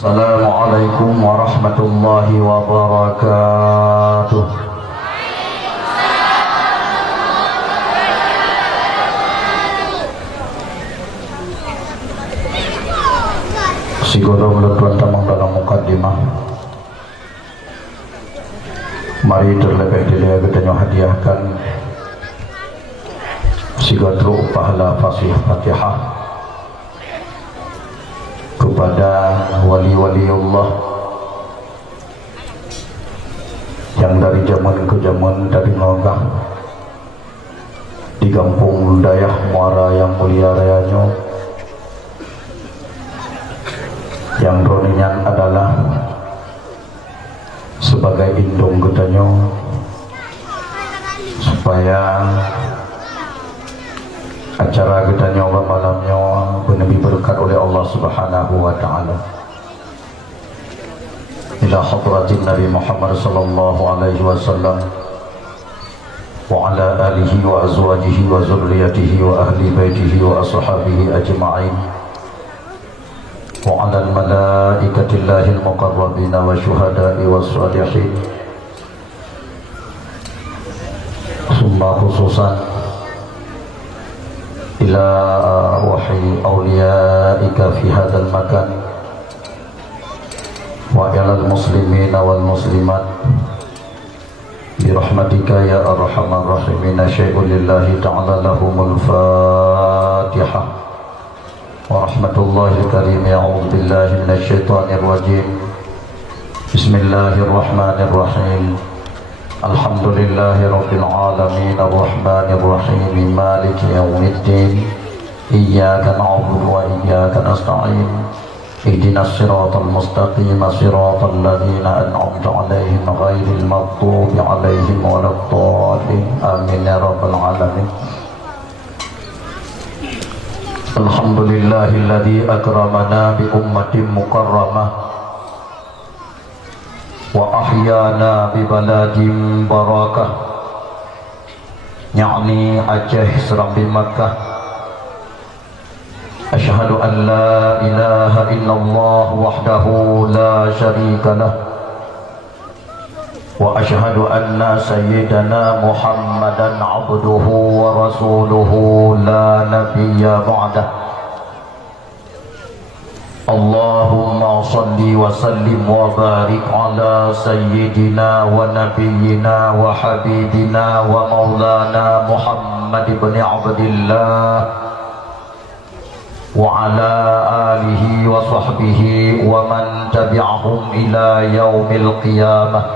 Assalamualaikum warahmatullahi wabarakatuh. Sigodo meletuan tamang dalam mukaddimah. Mari terlebih dahulu kita hadiahkan sigodo pahala fasih Fatihah kepada wali-wali Allah yang dari zaman ke zaman dari ngogah di kampung Dayah Muara yang mulia rayanya, yang roninya adalah sebagai indung getanya supaya acara getanya malamnya benar berkat oleh Allah Subhanahu wa taala. Ila hadratin Nabi Muhammad sallallahu alaihi wasallam wa ala alihi wa azwajihi wa zurriyyatihi wa ahli baitihi wa ashabihi ajma'in wa ala al-malaikatillahi al-muqarrabin wa syuhada'i wa salihin. Summa khususan ila wahyi awliyaika fi hadzal makan wa ilal muslimin wal muslimat bi rahmatika ya arhamar rahimin. Syai'un lillahi ta'ala lahumul fatihah wa rahmatullahi karim. A'udzu billahi minasy syaithanir rajim. Bismillahirrahmanirrahim. Alhamdulillahi rabbil alamin arrahmanir rahim maliki yaumiddin iyyaka na'budu wa iyyaka nasta'in ihdinas siratal mustaqim siratal ladzina an'amta 'alaihim ghairil maghdubi 'alaihim waladdallin amin ya rabbal alamin. Alhamdulillahilladzi akramana bi ummatin mukarramah wa ahyana bi baladin barakah, yakni Aceh Serambi Makkah. Asyhadu an la ilaha illallah wahdahu la syarika lah wa asyhadu anna sayyidana Muhammadan abduhu wa rasuluhu la nabiyya ba'dah. Allahumma salli wa sallim wa barik ala sayyidina wa nabiyyina wa habibina wa maulana Muhammad ibn Abdillah wa ala alihi wa sahbihi wa man tabi'ahum ila yaumil qiyamah.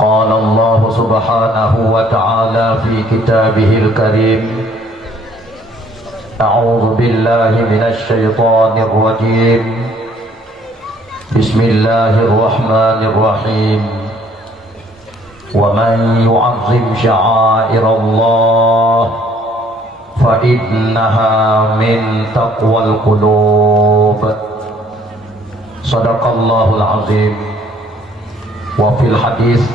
Qala Allah subhanahu wa ta'ala fi kitabihil karim. A'udzu billahi minasy syaithanir rajim. Bismillahirrahmanirrahim. Wa man yu'azzim sya'airallah fa innaha min taqwal qulub. Shadaqallahul azim. Wa fil hadis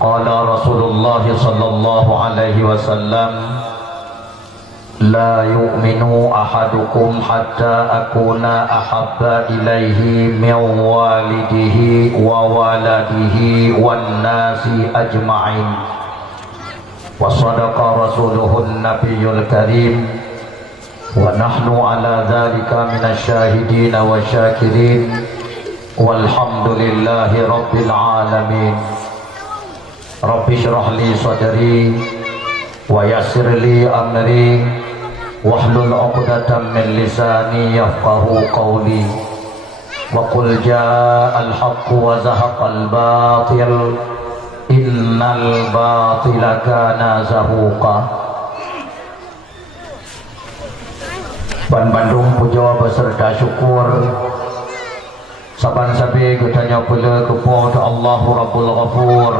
qala Rasulullah sallallahu alaihi wasallam, la yu'minu ahadukum hatta akuna ahabba ilaihi min walidihi wa waladihi wan nasi ajma'in. Wa sadaqa rasuluhun nabiyyul karim wa nahnu ala dhalika minasy syahidin wa syakirin walhamdulillahi rabbil alamin. Rabbi shrah li sadri wa yassir li amri wahlul 'uqdatam min lisani yafqahu qawli. Wa qul ja'al haqqu wa zahaqal batil innal batila kana zahuqa. Ban Bandung puja beserta syukur saban sabi getanya pula kepada Allahu Rabbul Ghafur,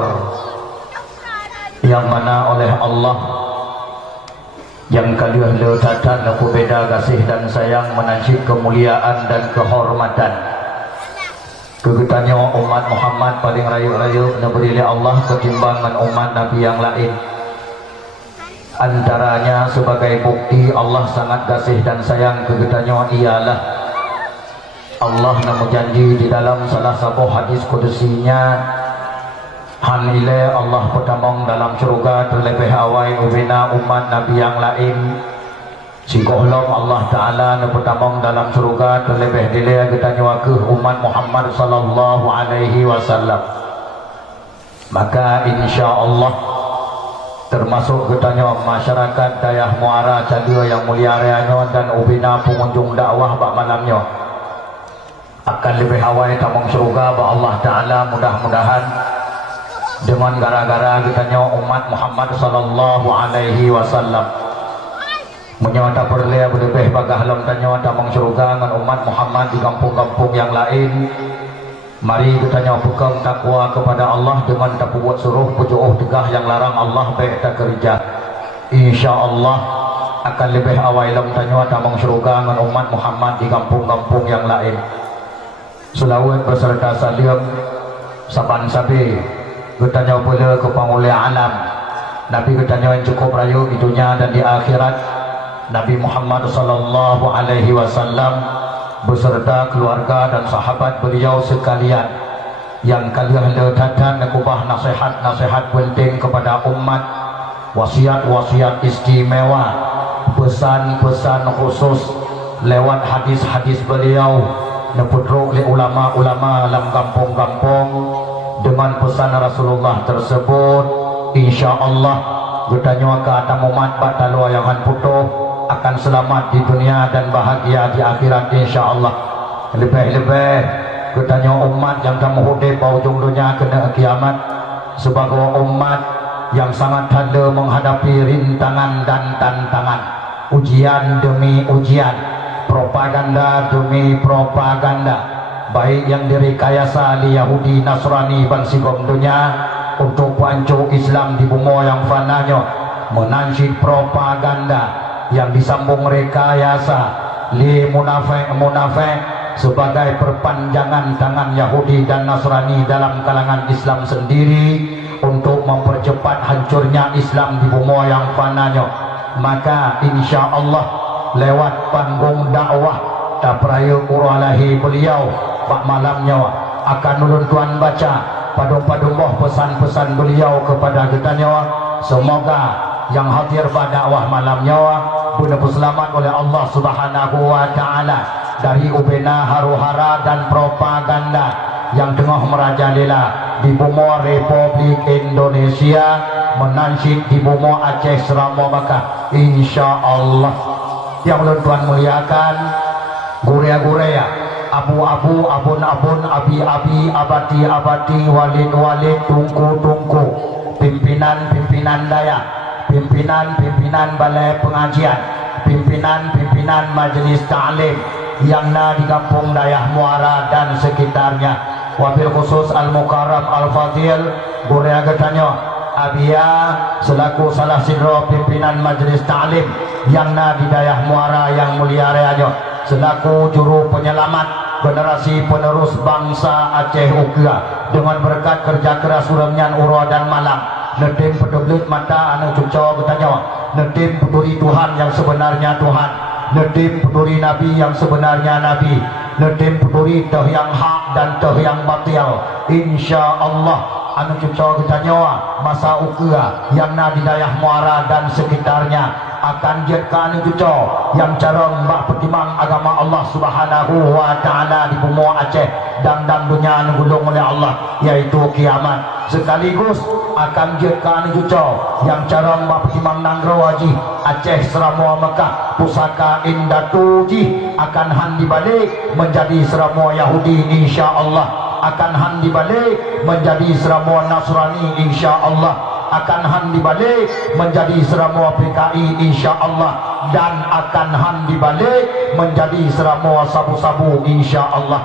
yang mana oleh Allah yang kalian letakkan aku beda kasih dan sayang menancip kemuliaan dan kehormatan kegetanya umat Muhammad paling rayu-rayu diberi Allah ketimbangan umat Nabi yang lain. Antaranya sebagai bukti Allah sangat kasih dan sayang kegetanya ialah Allah namu janji di dalam salah satu hadis kudusinya, han ile Allah pertamong dalam surga terlebih awal ubina umat Nabi yang lain. Sikohlom Allah Ta'ala na pertamong dalam surga terlebih dile kita nyawakeh umat Muhammad sallallahu alaihi wasallam. Maka insya Allah termasuk ketanya masyarakat Dayah Muara Cadia yang mulia reanyo dan ubina pengunjung dakwah bak malamnya akan lebih awal tamong surga ba Allah Ta'ala. Mudah-mudahan dengan gara-gara kitanya umat Muhammad sallallahu alaihi wasallam menyata perlea berlebih bagahlam tanya tamong surga dengan umat Muhammad di kampung-kampung yang lain. Mari kitanya pegang takwa kepada Allah dengan tak buat suruh pujuh tegah yang larang Allah baik tak kerja. Insya Allah akan lebih awal lam tanya tamong surga dengan umat Muhammad di kampung-kampung yang lain. Selawat beserta salim saban sabi ketanya pula ke pengulia alam Nabi ketanya yang cukup rayu di dunia dan di akhirat, Nabi Muhammad sallallahu alaihi wasallam beserta keluarga dan sahabat beliau sekalian yang kalian letatan nakubah nasihat-nasihat penting kepada umat, wasiat-wasiat istimewa, pesan-pesan khusus lewat hadis-hadis beliau neputro oleh ulama-ulama dalam kampung-kampung dengan pesan Rasulullah tersebut. Insya Allah bertanya ke atas umat batalwa yang putuh akan selamat di dunia dan bahagia di akhirat insya Allah. Lebih-lebih bertanya umat yang kamu hudib ujung dunia kena kiamat sebagai umat yang sangat tanda menghadapi rintangan dan tantangan, ujian demi ujian, propaganda demi propaganda, baik yang direkayasa oleh Yahudi Nasrani bansigom dunia untuk pancung Islam di bumi yang fananya, menansyid propaganda yang disambung rekayasa li munafik sebagai perpanjangan tangan Yahudi dan Nasrani dalam kalangan Islam sendiri untuk mempercepat hancurnya Islam di bumi yang fananya. Maka insya Allah lewat panggung dakwah tapraya uralahi beliau pak malamnya akan nulun tuan baca padu-padumbah pesan-pesan beliau kepada kitanya. Semoga yang hadir pada dakwah malamnya benar selamat oleh Allah Subhanahu wa taala dari ubena haru-hara dan propaganda yang tengah merajalela di bumi Republik Indonesia, menansyid di bumi Aceh Serama Makkah insya Allah. Yang tuan muliakan, gurea-gurea, abu-abu, abun-abun, abi-abi, abati-abati, walid-walid, tungku-tungku, pimpinan-pimpinan daya, pimpinan-pimpinan balai pengajian, pimpinan-pimpinan majelis ta'lim yang ada di kampung Dayah Muara dan sekitarnya, wabil khusus Al-Mukarram Al-Fadil gurea getanya Abia selaku salah sidro pimpinan majelis ta'lim yang na di Dayah Muara yang mulia reanya, selaku juru penyelamat generasi penerus bangsa Aceh Ukia dengan berkat kerja keras urangnya ura dan malam netim pedeblit mata anu cuco bertanya, netim peduli Tuhan yang sebenarnya Tuhan, netim peduli Nabi yang sebenarnya Nabi, netim peduli teh yang hak dan teh yang batil. Insya Allah anu cuco bertanya masa Ukia yang na di Dayah Muara dan sekitarnya akan jadikan cuco yang cara mbak pertimang agama Allah Subhanahu wa taala di bumi Aceh dan dunia gulung oleh Allah yaitu kiamat, sekaligus akan jadikan cuco yang cara mbak pertimang nanggro haji Aceh Serama Makkah pusaka Indatuji akan handi balik menjadi Serama Yahudi insya Allah, akan handi balik menjadi Serama Nasrani insya Allah, akan handi balik menjadi Serama PKI insya Allah, dan akan handi balik menjadi Serama sabu-sabu insya Allah.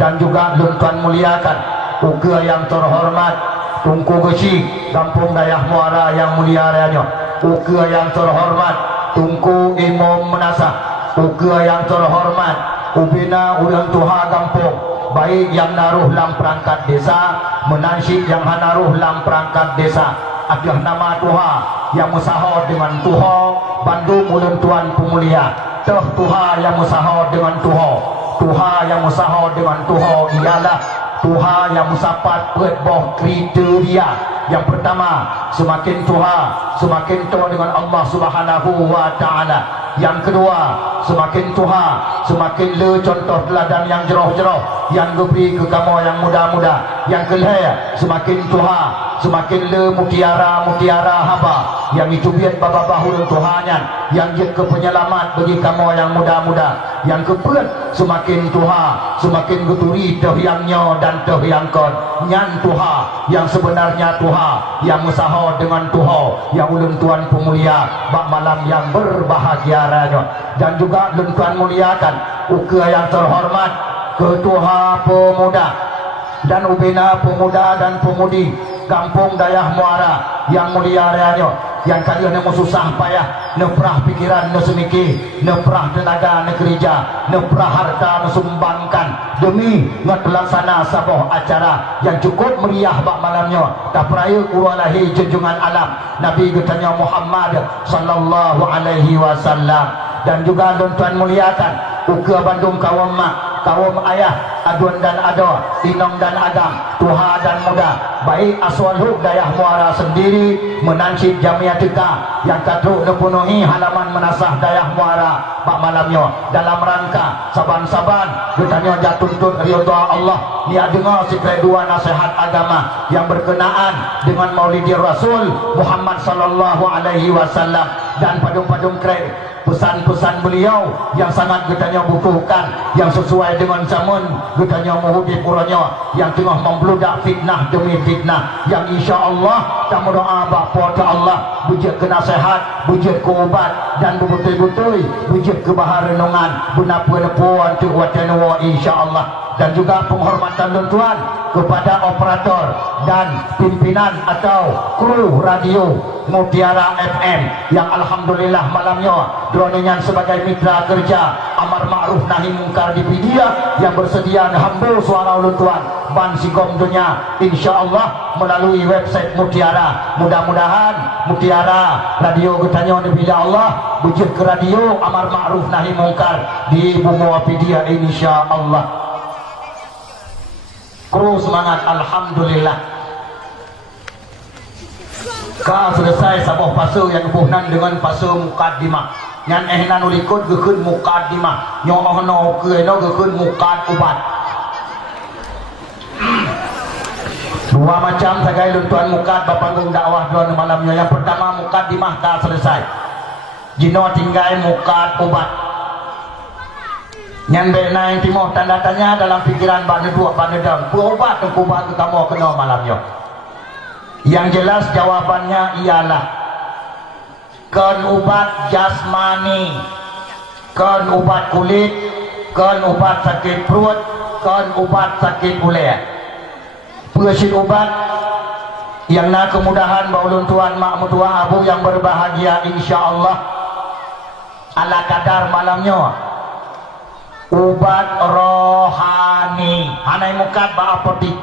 Dan juga luntuan muliakan uga yang terhormat Tungku Gesi kampung Dayah Muara yang mulia reanya, uga yang terhormat Tungku Imam Menasah, uga yang terhormat ubina urang tuha kampung baik yang naruh lam perangkat desa menansyid yang naruh lam perangkat desa adalah nama Tuha yang musahor dengan Tuha Bandung ulun tuan pemulia teh Tuha yang musahor dengan Tuha Tuhan yang usaha dengan Tuhan ialah Tuhan yang musapat berboh kriteria. Yang pertama, semakin Tuhan semakin tua dengan Allah Subhanahu wa taala. Yang kedua, semakin Tuhan semakin le contoh teladan yang jeroh-jeroh yang diberi ke kamu yang muda-muda. Yang kelima, semakin Tuhan semakin le mutiara-mutiara haba yang itu biar bapa bahu Tuhannya yang je ke penyelamat bagi kamu yang muda-muda. Yang keempat, semakin Tuhan semakin geturi tehyangnya dan tehyangkon nyan Tuhan yang sebenarnya Tuhan yang usaha dengan Tuhan yang ulun tuan pemulia bak malam yang berbahagia ranya. Dan juga ulun tuan muliakan uka yang terhormat Ketua Pemuda dan Ubina Pemuda dan Pemudi Kampung Dayah Muara yang mulia raya, yang kalian yang susah payah neprah pikiran nesemiki, neprah tenaga nekerja, neprah harta nesumbangkan demi ngetelaksana sabuh acara yang cukup meriah bak malamnya tak peraya kuralahi junjungan alam Nabi getanya Muhammad sallallahu alaihi wasallam. Dan juga tuan muliakan uka Bandung kaum mak kaum ayah, aduan dan ado, inong dan agam, tuha dan muda, baik aswalhuk Dayah Muara sendiri menansib jamiah teka yang katruk nepenuhi halaman menasah Dayah Muara bak malamnya dalam rangka saban-saban bertanya jatuntut ridha Allah ni dengar sikret dua nasihat agama yang berkenaan dengan Maulidir Rasul Muhammad sallallahu alaihi wasallam dan padung-padung krek pesan-pesan beliau yang sangat getanya butuhkan yang sesuai dengan zaman getanya muhubib kuranya yang tengah membludak fitnah demi fitnah yang insya-Allah kita berdoa bapa ta Allah bujur ke nasihat, bujur ke ubat dan betul-betul bujur ke bahar renungan benapa-napa untuk wacana insya-Allah. Dan juga penghormatan tuan kepada operator dan pimpinan atau kru radio Mutiara FM yang alhamdulillah malamnya droningan sebagai mitra kerja amar ma'ruf nahi mungkar di media yang bersedia hamba suara tuan ban sigom dunia insyaallah melalui website Mutiara. Mudah-mudahan Mutiara radio getanya bila Allah bujur ke radio amar ma'ruf nahi mungkar di Bumuapedia insyaallah. Kru semangat alhamdulillah. Ka selesai sabuh pasu yang buhnan dengan pasu mukaddimah. Nyan ehnan ulikut gekeun mukaddimah. Nyohno keeno gekeun mukad ubat. Dua macam sagai luntuan mukad bapanggung dakwah dua malamnya. Yang pertama mukaddimah dah selesai. Jino tinggal mukad ubat. Nyambe naik timoh tanda tanya dalam pikiran bana dua bana dang berobat ke kubah ke kamu kena malamnya. Yang jelas jawabannya ialah kan ubat jasmani, kan ubat kulit, kan ubat sakit perut, kan ubat sakit ulet. Pesin ubat yang nak kemudahan baulun tuan mak mutua abu yang berbahagia insyaallah ala kadar malamnya. Ubat rohani hanai mukat ba apotik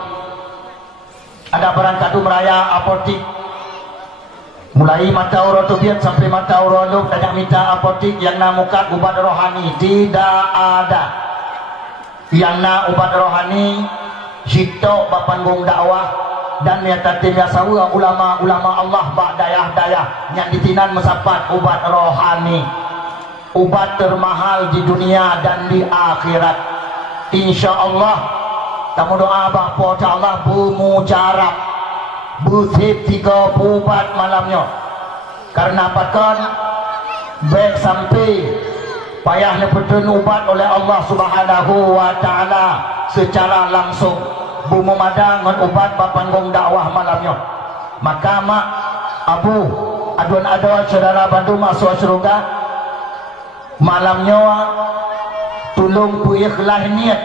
ada barang kadu meraya apotik mulai mata uro tubiat sampai mata uro luk banyak minta apotik yang na mukat ubat rohani tidak ada. Yang na ubat rohani sitok bapanggung dakwah dan niat tim yasawa ulama-ulama Allah ba dayah-dayah yang ditinan mesapat ubat rohani. Ubat termahal di dunia dan di akhirat insyaallah. Kamu doa bapa ta Allah bermujarab bersip 3 ubat malamnya karena pakan baik sampai payah nepetun ubat oleh Allah Subhanahu wa taala secara langsung bumumadang dengan ubat bapanggung dakwah malamnya. Maka mak abu aduan ada saudara bantu masuk surga malamnya tolong bu ikhlas niat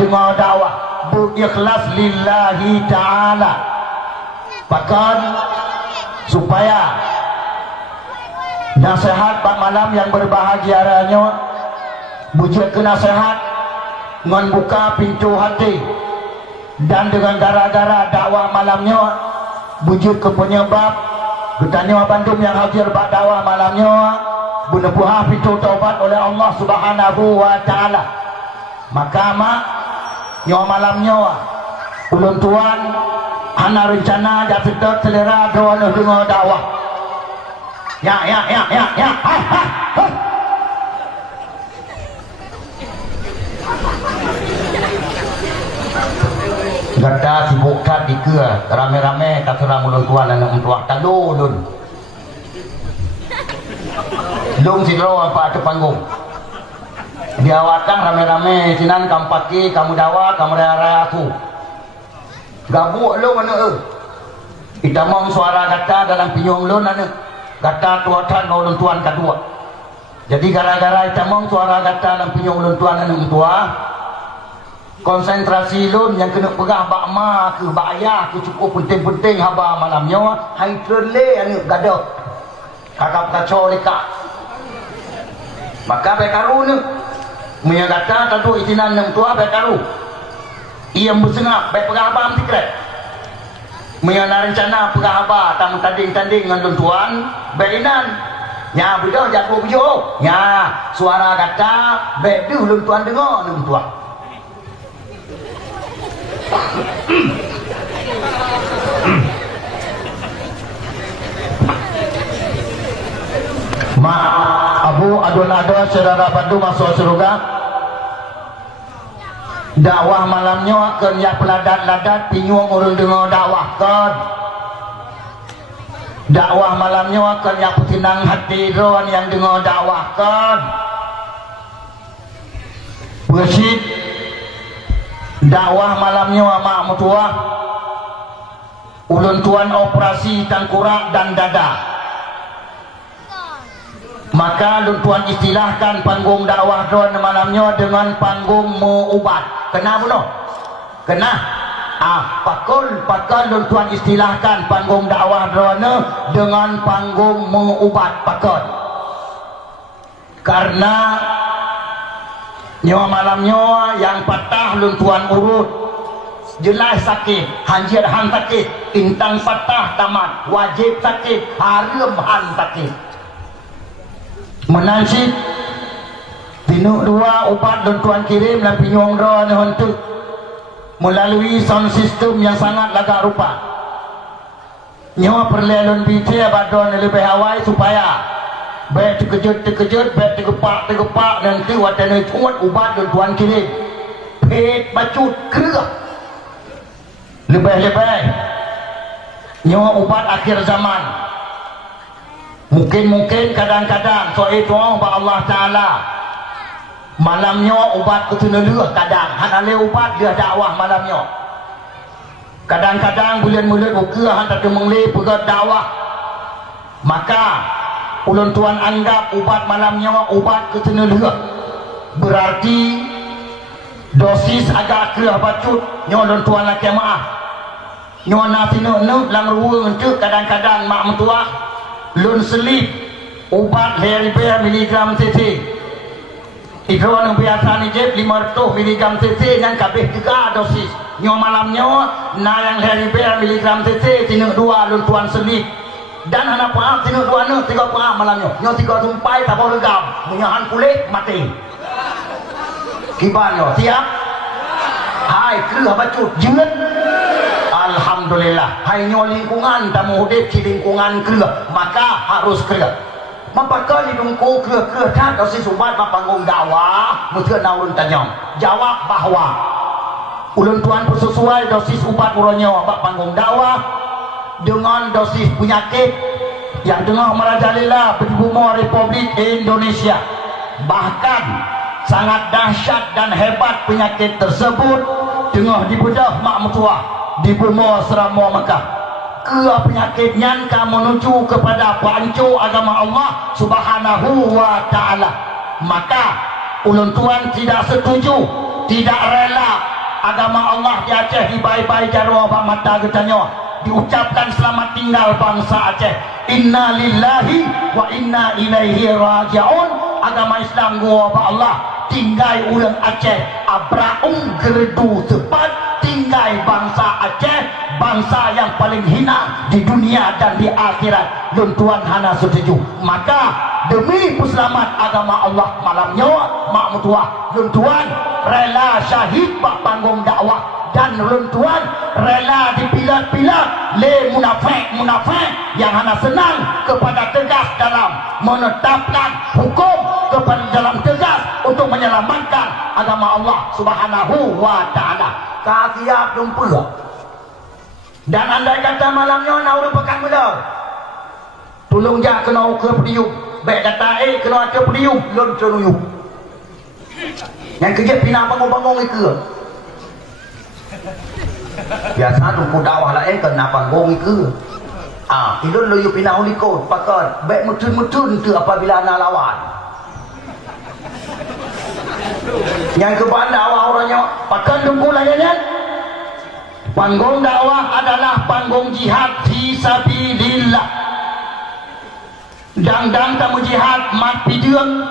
dengar dakwah bu ikhlas lillahi ta'ala bahkan supaya nasihat pak malam yang berbahagia ranya bujur ke nasihat dengan buka pintu hati dan dengan gara-gara dakwah malamnya bujur ke penyebab getanya Bandung yang hadir pak dakwah malamnya benepuha pintu taubat oleh Allah Subhanahu wa taala Maka mak nyawa malam nyawa ulun tuan hana rencana jak sedot selera doa dengar dakwah. Ya ha. Gada sibukkan di ke rame-rame kata orang ulun tuan dan mentua talu ulun lung sidro apa ada panggung diawatkan rame-rame sinan kamu paki kamu dawa kamu raya-raya aku gabuk lu mana kita mau suara kata dalam pinyong lu mana kata tuatan ulun tuan kedua. Jadi gara-gara kita mau suara kata dalam pinyong ulun tuan dan mentua konsentrasi lun yang kena pegah bak ma ke bak ayah ke cukup penting-penting haba malamnya hai trele anu gaduh kakap kacau leka maka bekaru ni punya kata tadu itinan yang tua bekaru ia bersengap baik pegah haba amti kret punya rencana pegah haba tanding-tanding dengan lun tuan berinan nya bedah jago bejo nya suara kata baik du lun tuan dengar lun tuan Ma Abu Adun-Ado saudara bantu masuk surga dakwah malamnya akan ya peladat-ladat pinyuang urun dengar dakwah kan dakwah malamnya akan ya petinang hati ron yang dengar dakwah kan bersit dakwah malamnya mak mutua ulun tuan operasi tengkorak dan dada maka ulun tuan istilahkan panggung dakwah drone malamnya dengan panggung mengubat kena belum? Kena pakul ulun tuan istilahkan panggung dakwah drone dengan panggung mengubat pakul karena nyawa malamnya yang patah lun tuan urut jelas sakit hanjir han sakit intang patah tamat wajib sakit haram han sakit menansit tinuk dua ubat lun tuan kirim dan pinyong drone untuk melalui sound system yang sangat lagak rupa nyawa perlelun BT abadon lebih hawai supaya baik terkejut, baik tergepak nanti wadana cuat ubat dan tuan kirim pet bacut kerah lebih-lebih nyawa ubat akhir zaman mungkin kadang-kadang so itu Allah Ta'ala malamnya ubat ketunuh kadang hanale ubat dia dakwah malamnya kadang-kadang bulan-bulan buka hantar dia menglih pegat dakwah maka ulun tuan anggap ubat malamnya ubat ketunuh berarti dosis agak kerah bacut nyo ulun tuan laki maaf nyo nasi nuk lang ruang untuk kadang-kadang mak mentua lun selip ubat heribia miligram cc itu yang biasa ni je 500 miligram cc yang kabeh 3 dosis nyo malamnya na yang heribia miligram cc tinuk 2 lun tuan selip dan anak paah tinuk 2 nu 3 paah malamnya nyo 3 tumpai tak boleh regam munyahan kulit mati kibanyo siap hai kerah bacut jeut alhamdulillah hai nyo lingkungan tamu hudip ci lingkungan kerah maka harus kerah mempakal di dungku kerah tak dosis ubat panggung dakwah mesti naun tanyong jawab bahwa ulun tuan sesuai dosis ubat uronyo panggung dakwah dengan dosis penyakit yang tengah merajalela Bumi Republik Indonesia bahkan sangat dahsyat dan hebat penyakit tersebut tengah dibedah mak mentua di Bumi Seramo Mekah ke penyakitnya menuju kepada pancu agama Allah Subhanahu wa Ta'ala maka ulun tuan tidak setuju tidak rela agama Allah di Aceh dibai-bai jarwa bak mata getanya diucapkan selamat tinggal bangsa Aceh inna lillahi wa inna ilaihi raji'un agama Islam gua ba Allah tinggal urang Aceh abraung gerdu tepat tinggal bangsa Aceh bangsa yang paling hina di dunia dan di akhirat. Lun tuan hana setuju. Maka demi puselamat agama Allah malamnya mak mutuah lun tuan rela syahid bak panggung dakwah, dan lun tuan rela dipilat-pilat le munafik yang hana senang kepada tegas dalam menetapkan hukum, kepada dalam tegas untuk menyelamatkan agama Allah Subhanahu wa taala. Kakiak dumpur. Dan andai kata malamnya nak urut pekan mula, tolong jak kena ke pedium, baik kata kena ke pedium lun cenuyuk. Yang kerja pindah bangun-bangun ke. Biasa tu dakwah lah kena bangun ke. Idun lu pindah ulikot pakai baik mutun-mutun tu apabila nak lawan. Yang kepada dakwah orangnya pakai dungku layannya. Panggung dakwah adalah panggung jihad fi sabilillah. Dang-dang tamu jihad mat pideung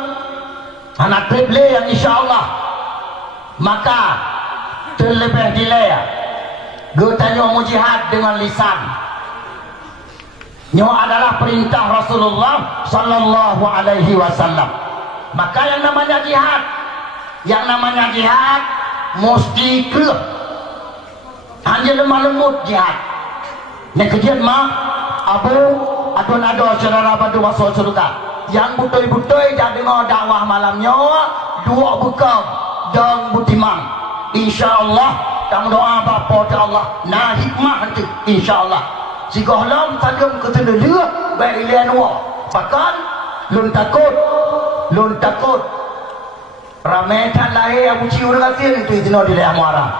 anak triple yang insyaallah. Maka terlebih dilaya getanya mau jihad dengan lisan. Nyo adalah perintah Rasulullah sallallahu alaihi wasallam. Maka yang namanya jihad mesti kelep. Hanya lemah lembut jihad. Yang kejian mah adun ada saudara badu masuk surga. Yang betul-betul jadi mau dakwah malamnya dua bekam dan butimang. InsyaAllah kamu doa bapa ke Allah. Nah hikmah nanti insyaAllah. Jika halam tajam ke sedelia baik ilian wa. Bahkan lun takut. Ramai tak lahir Abu Ciu dengan tin itu jenuh di leher muara.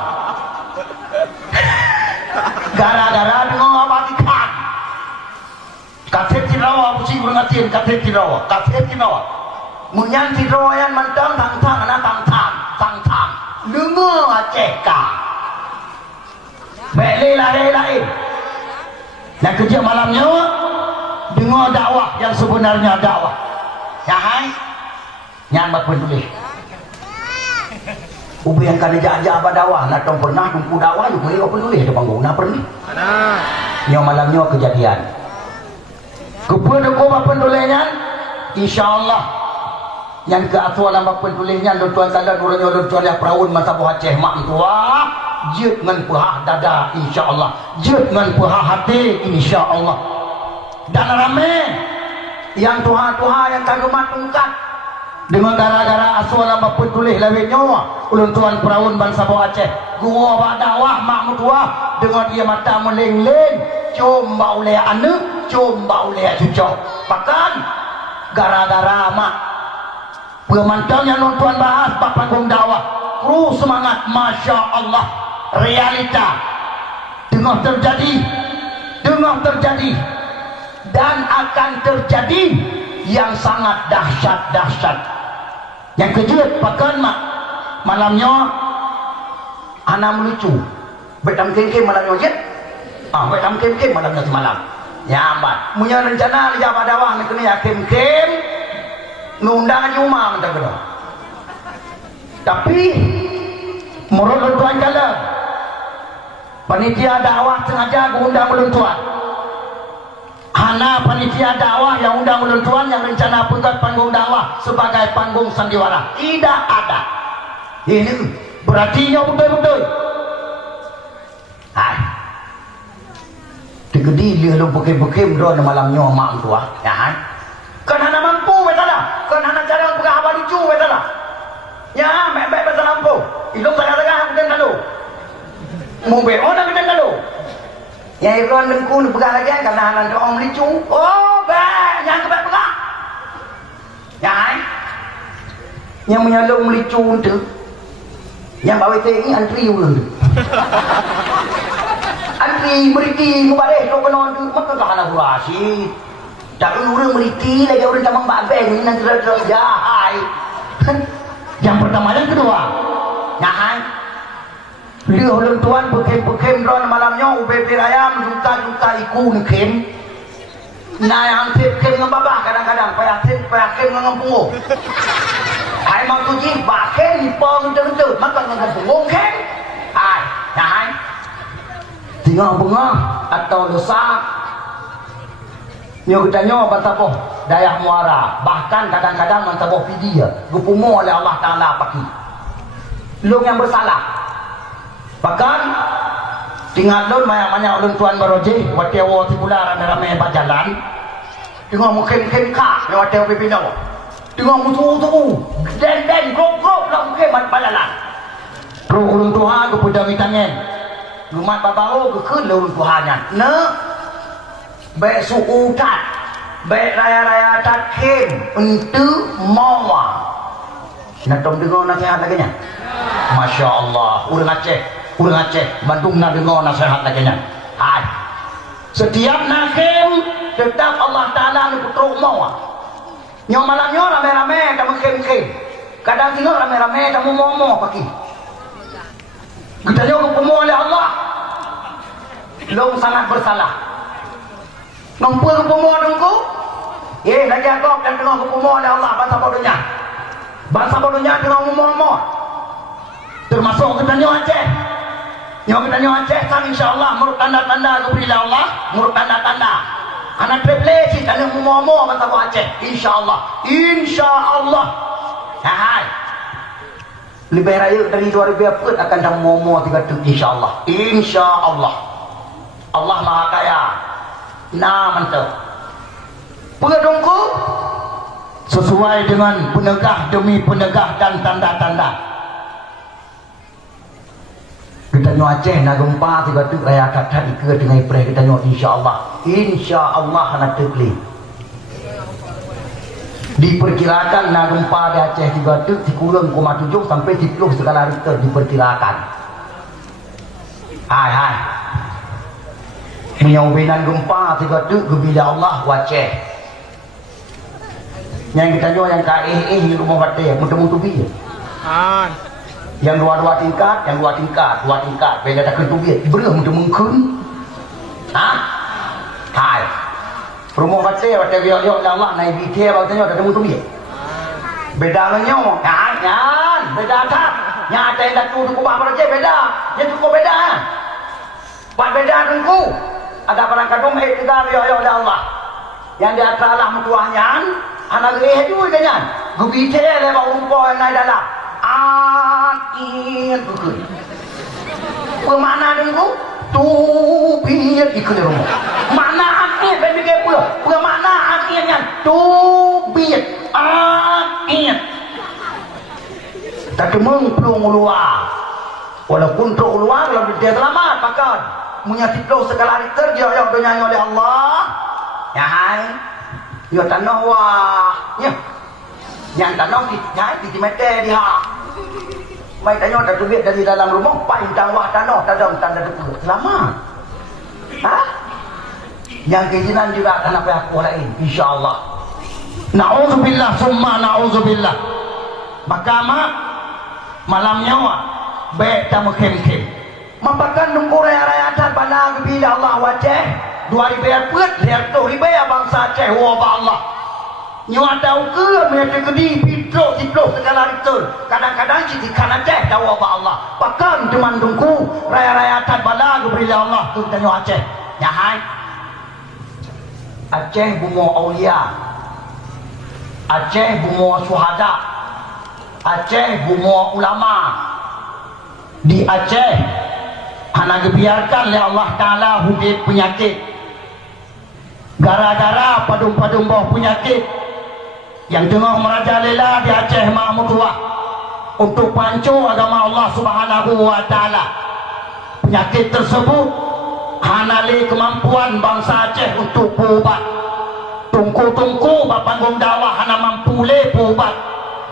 Gara-gara dengar apa ikan katet tirawa pusing berengatin katet tirawa munyan tirawa yang mantang tang-tang dengar Aceh ka beli lain yang kerja malamnya dengar dakwah yang sebenarnya dakwah ya hai nyan bak penulis ubi yang kada jajah apa dakwah nak pernah kumpu dakwah juga dia penulis di panggung nak pernah yang malamnya kejadian kepada kau apa penulisnya insyaallah yang ke asal apa penulisnya lu tuan kala duranya lu tuan yang peraun masa buah Aceh mak tua jeut ngan pehah dada insyaallah jeut ngan pehah hati insyaallah dan rame yang tuha-tuha yang kagumat ungkat dengan gara-gara asal apa penulis lawan nyawa ulun tuan peraun bangsa buah Aceh gua ba dakwah mak mutua dengan dia mata meleng-leng comba oleh anak comba oleh cucu pakan gara-gara mak pemantau yang tuan bahas bak panggung dakwah kru semangat masya Allah realita tengah terjadi dan akan terjadi yang sangat dahsyat yang kejut pakan mak malamnya anak melucu betam kem malamnya jet betam kem malamnya semalam ya ambat punya rencana dia pada wah ni ya kem ngundang Juma mentang kena tapi menurut tuan kala panitia dakwah sengaja ngundang meluntuan hana panitia dakwah yang undang meluntuan yang rencana pusat panggung dakwah sebagai panggung sandiwara tidak ada. Ini berarti nya betul-betul digedi dia lu bekem-bekem do malamnya mak tua ya kan hana mampu betala kan hana cara buka apa lucu betala ya mek-mek bahasa lampu hidup tengah-tengah kedan kalau mau be ona kedan kalau ya Iron dengku pegang lagi karena hana orang lucu yang kebat pegang ya yang menyalung lucu tu yang bawa ini antri ulun antri meriti mubare lo kena maka kahana burasi tak urang meriti lagi orang tamang babeng nanti jahai yang pertama yang kedua jahai dia ulun tuan bekem-bekem ron malamnya ubebir ayam juta-juta iku nekem nah yang kem dengan babah kadang-kadang payakin dengan pungung ai mau tuji baken ni pong tu maka dengan pungung kem ai jahai tinggal bengah atau lesak nyo kita nyo batapoh dayah muara, bahkan kadang-kadang mentaboh fidyah gupumo oleh Allah Ta'ala paki lu yang bersalah, bahkan tinggal lu banyak ulun tuan baroje watewo tipula rame-rame bajalan tinggal mungkin kah lewat watewo pipino tinggal mutu-mutu den grok-grok lah mungkin bajalan pro ulun Tuhan kepada mitangen gumat babaho ke ulun Tuhannya ne baik suutat baik raya-raya takim untuk mawa nak tom dengar nasihat lagi nya Masya Allah urang Aceh Bandung nak dengar nasihat lagi nya hai setiap nakim tetap Allah Ta'ala ni putruk mawa nyo malam nyo rame-rame kamu kem-kem kadang tengok rame-rame kamu momo pagi kita nyo kepemuh oleh Allah long sangat bersalah Nampu kepemuh dengku lagi agak dan tengah kepemuh oleh Allah bangsa bodohnya tengah umum termasuk kita nyo Aceh sang insyaAllah menurut tanda-tanda kepada Allah menurut tanda-tanda anak privilege dan umum bangsa bodoh Aceh insyaAllah hai lebih raya dari 2000 pun akan dah umum 3 insyaAllah Allah Maha Kaya nah mantap pengadungku sesuai dengan penegah demi penegah dan tanda-tanda kita nyo Aceh nak gempa tiga tu raya kata ike dengan ipre kita nyo insyaallah nak tekli diperkirakan nak gempa di Aceh tiga tu dikurang 0,7 sampai 10 skala Richter diperkirakan hai menyaubinan gempa tiga tu bila Allah waceh yang kita jual yang di rumah batik mutu-mutu biar yang dua tingkat beda tak kentu biar beruh mutu mengkun hai rumah batik biar Allah naik bitir bagiannya ada mutu biar beda nyo beda tak nyata yang dah tu kubah beraja beda yang tu beda buat beda tengku ada kadung iktigar ya Allah yang di atas Allah mutuahnya anak gede itu kan gubite le ba umpo nai dalam akin bukan pemana dengku tubir ikut rumah mana akin bebek pemana akinnya tubir akin tak demung pelung luar walaupun pelung luar kalau dia selamat pakai menyati flow segala Richter dia yang dinyanyi oleh Allah ya hai ya tanah wah ya yang tanah di meter dia mai tanah dah duit dari dalam rumah paintang wah tanah tanda dekat selamat yang keizinan juga akan apa aku lain insyaallah na'udzubillah summa na'udzubillah maka malamnya baik tamu kem-kem mampakan nunggu raya-raya atas pada bila Allah wajah 2000 put lihat tu riba bangsa Aceh wabah Allah nyawa tahu ke mereka kedi pitro segala itu kadang-kadang citikan Aceh tahu wabah Allah pakan cuman nunggu raya-raya atas pada bila Allah tu kita nyawa Aceh ya hai Aceh bunga aulia Aceh bunga syuhada Aceh bunga ulama di Aceh anak biarkan oleh Allah Ta'ala hudib penyakit gara-gara padung-padung bawah penyakit yang tengah merajalela di Aceh Mahmudullah untuk pancu agama Allah Subhanahu wa Ta'ala penyakit tersebut hanali kemampuan bangsa Aceh untuk berubat tungku-tungku bapanggung dakwah hana mampu le berubat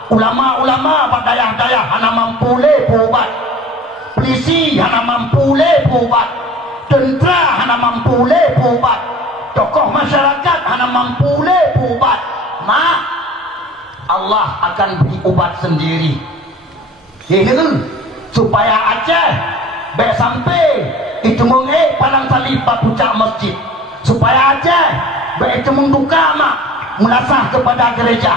ulama-ulama berdayah-dayah hana mampu le berubat polisi hana mampu le berubat tentera hana mampu le berubat tokoh masyarakat hana mampu le berubat Allah akan beri ubat sendiri ini supaya Aceh baik sampai itu palang salib puncak masjid supaya Aceh baik itu menduka melasah kepada gereja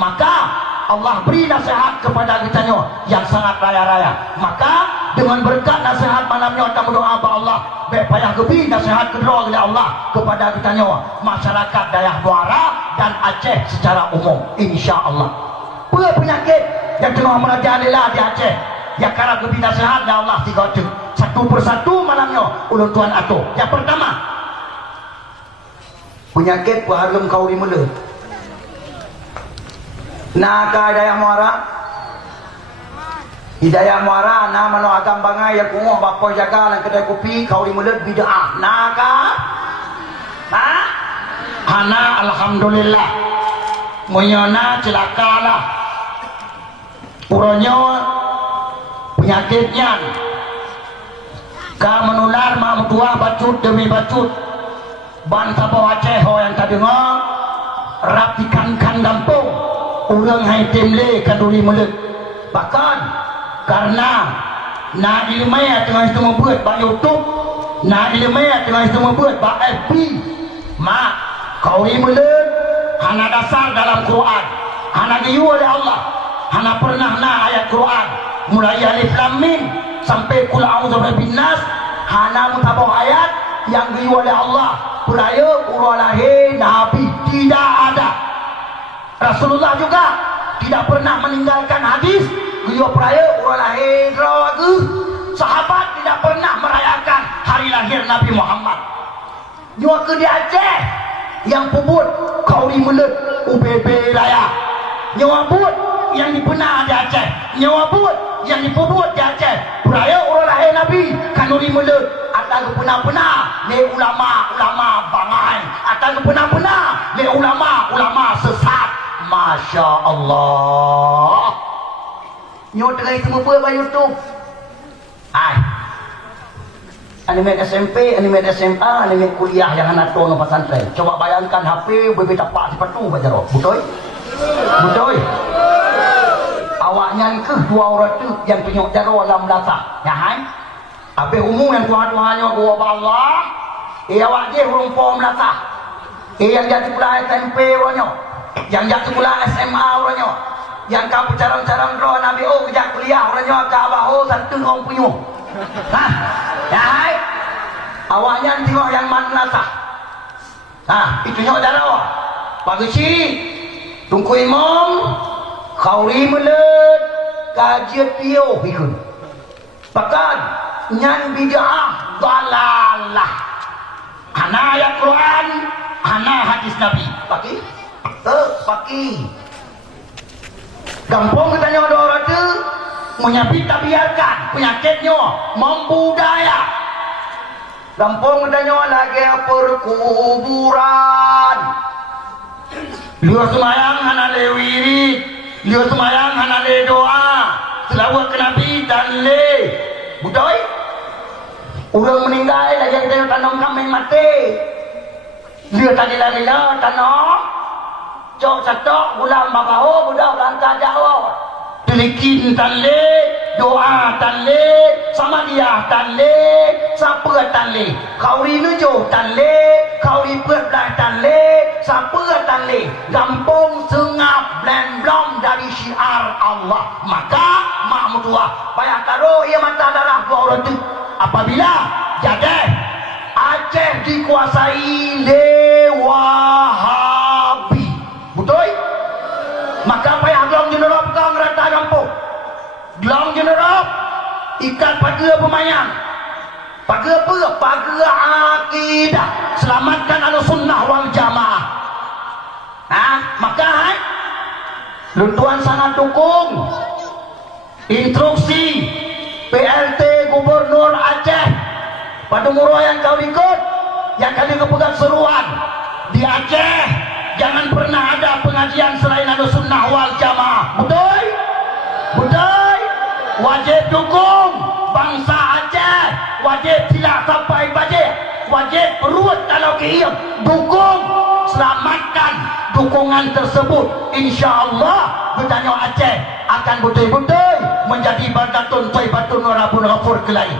maka Allah beri nasihat kepada kita yang sangat raya-raya maka dengan berkat nasihat malamnya kita berdoa pada Allah baik payah kebi nasihat kedua oleh Allah kepada kita nyawa masyarakat daerah Muara dan Aceh secara umum insya-Allah. Penyakit yang tengah merajalela di Aceh yang kala kebi nasihat dari Allah tiga tu satu persatu malamnya ulun tuan atur. Yang pertama penyakit pahalum kau dimula nak daerah Muara Hidayah Muara nama no agam bangai yang kungoh bapa jaga lan kedai kopi kau dimulut bid'ah naka ha hana alhamdulillah munyona celakalah uronyo penyakitnya ka menular ma tua bacut demi bacut ban sabo Aceh ho yang tadi ngong rapikan kampung urang hai temle kaduri mulut bahkan karena na ilmiah tengah itu membuat bak YouTube, na ilmiah tengah itu membuat bak FB. Mak kau ini mulut hana dasar dalam Quran, hana diu oleh Allah, hana pernah na ayat Quran mulai alif lam mim sampai kul a'udzu birabbin nas, hana mutabau ayat yang diu oleh Allah peraya uralahi nabi tidak ada. Rasulullah juga tidak pernah meninggalkan hadis beliau peraya urang lahir ragu. Sahabat tidak pernah merayakan hari lahir Nabi Muhammad. Nyawa ke di Aceh yang pebut kau di mulut UBB raya. Nyawa but yang dipenah di Aceh. Nyawa but yang dipebut di Aceh. Peraya urang lahir Nabi kanuri mulut. Atau pernah-pernah le ulama-ulama bangai. Atau pernah-pernah le ulama-ulama sesat. Masya Allah. Nyo tengah itu membuat pada YouTube. Anime SMP, anime SMA, anime kuliah yang anak tua no pesantren. Coba bayangkan HP berbeda pak sepatu baca roh. Betul? Betul. Awaknya ni ke dua orang tu yang penyok jaro dalam data. Ya hai. Apa umum yang tuhan-tuhannya gua Allah. Awak je rumpom data. Yang jadi pula SMP orangnya. Yang jadi pula SMA orangnya. Yang kau carang-carang roh Nabi kejak kuliah orangnya ke abah satu orang punya. Hah? Ya hai. Awaknya tengok yang mana sah. Itu nyok darah. Pagi sini tungku imam kau mulut kajian piyo ikut. Bahkan nyan bid'ah dalalah. Hana ayat Quran, hana hadis Nabi. Pagi? Pagi. Gampang katanya ada orang tu menyapit tak biarkan penyakitnya membudaya. Gampang katanya lagi perkuburan. Liu semayang hana le wirid, liu semayang hana le doa, selawat ke Nabi dan le. Budoi? Orang meninggal lagi yang tengok tanam kambing mati. Liu tadi lagi lah tanam. Cok satok bulan babaho budak langkah jauh dilikin tanle doa tanle sama dia tanle siapa tanle kau rinujo tanle kau ripet belah tanle siapa tanle gampung sengap dan blom dari syiar Allah maka mak mutua payah taruh ia mata darah dua orang tu apabila jadi Aceh dikuasai Wahabi. Betul? Maka payah gelong jenerop kau ngerata kampung. Gelong jenerop ikat pagar pemayang. Pagar apa? Pagar akidah. Selamatkan Ahlussunnah wal Jamaah. Maka luntuan sangat dukung instruksi PLT Gubernur Aceh pada murah yang kau ikut yang kali kepegang seruan di Aceh. Jangan pernah ada pengajian selain Ahlussunnah wal Jamaah. Betul? Betul? Wajib dukung bangsa Aceh. Wajib tidak sampai bajik. Wajib perut kalau kehiam. Dukung. Selamatkan dukungan tersebut. InsyaAllah bertanya Aceh akan betul-betul menjadi baldatun thayyibatun wa rabbun ghafur kelai.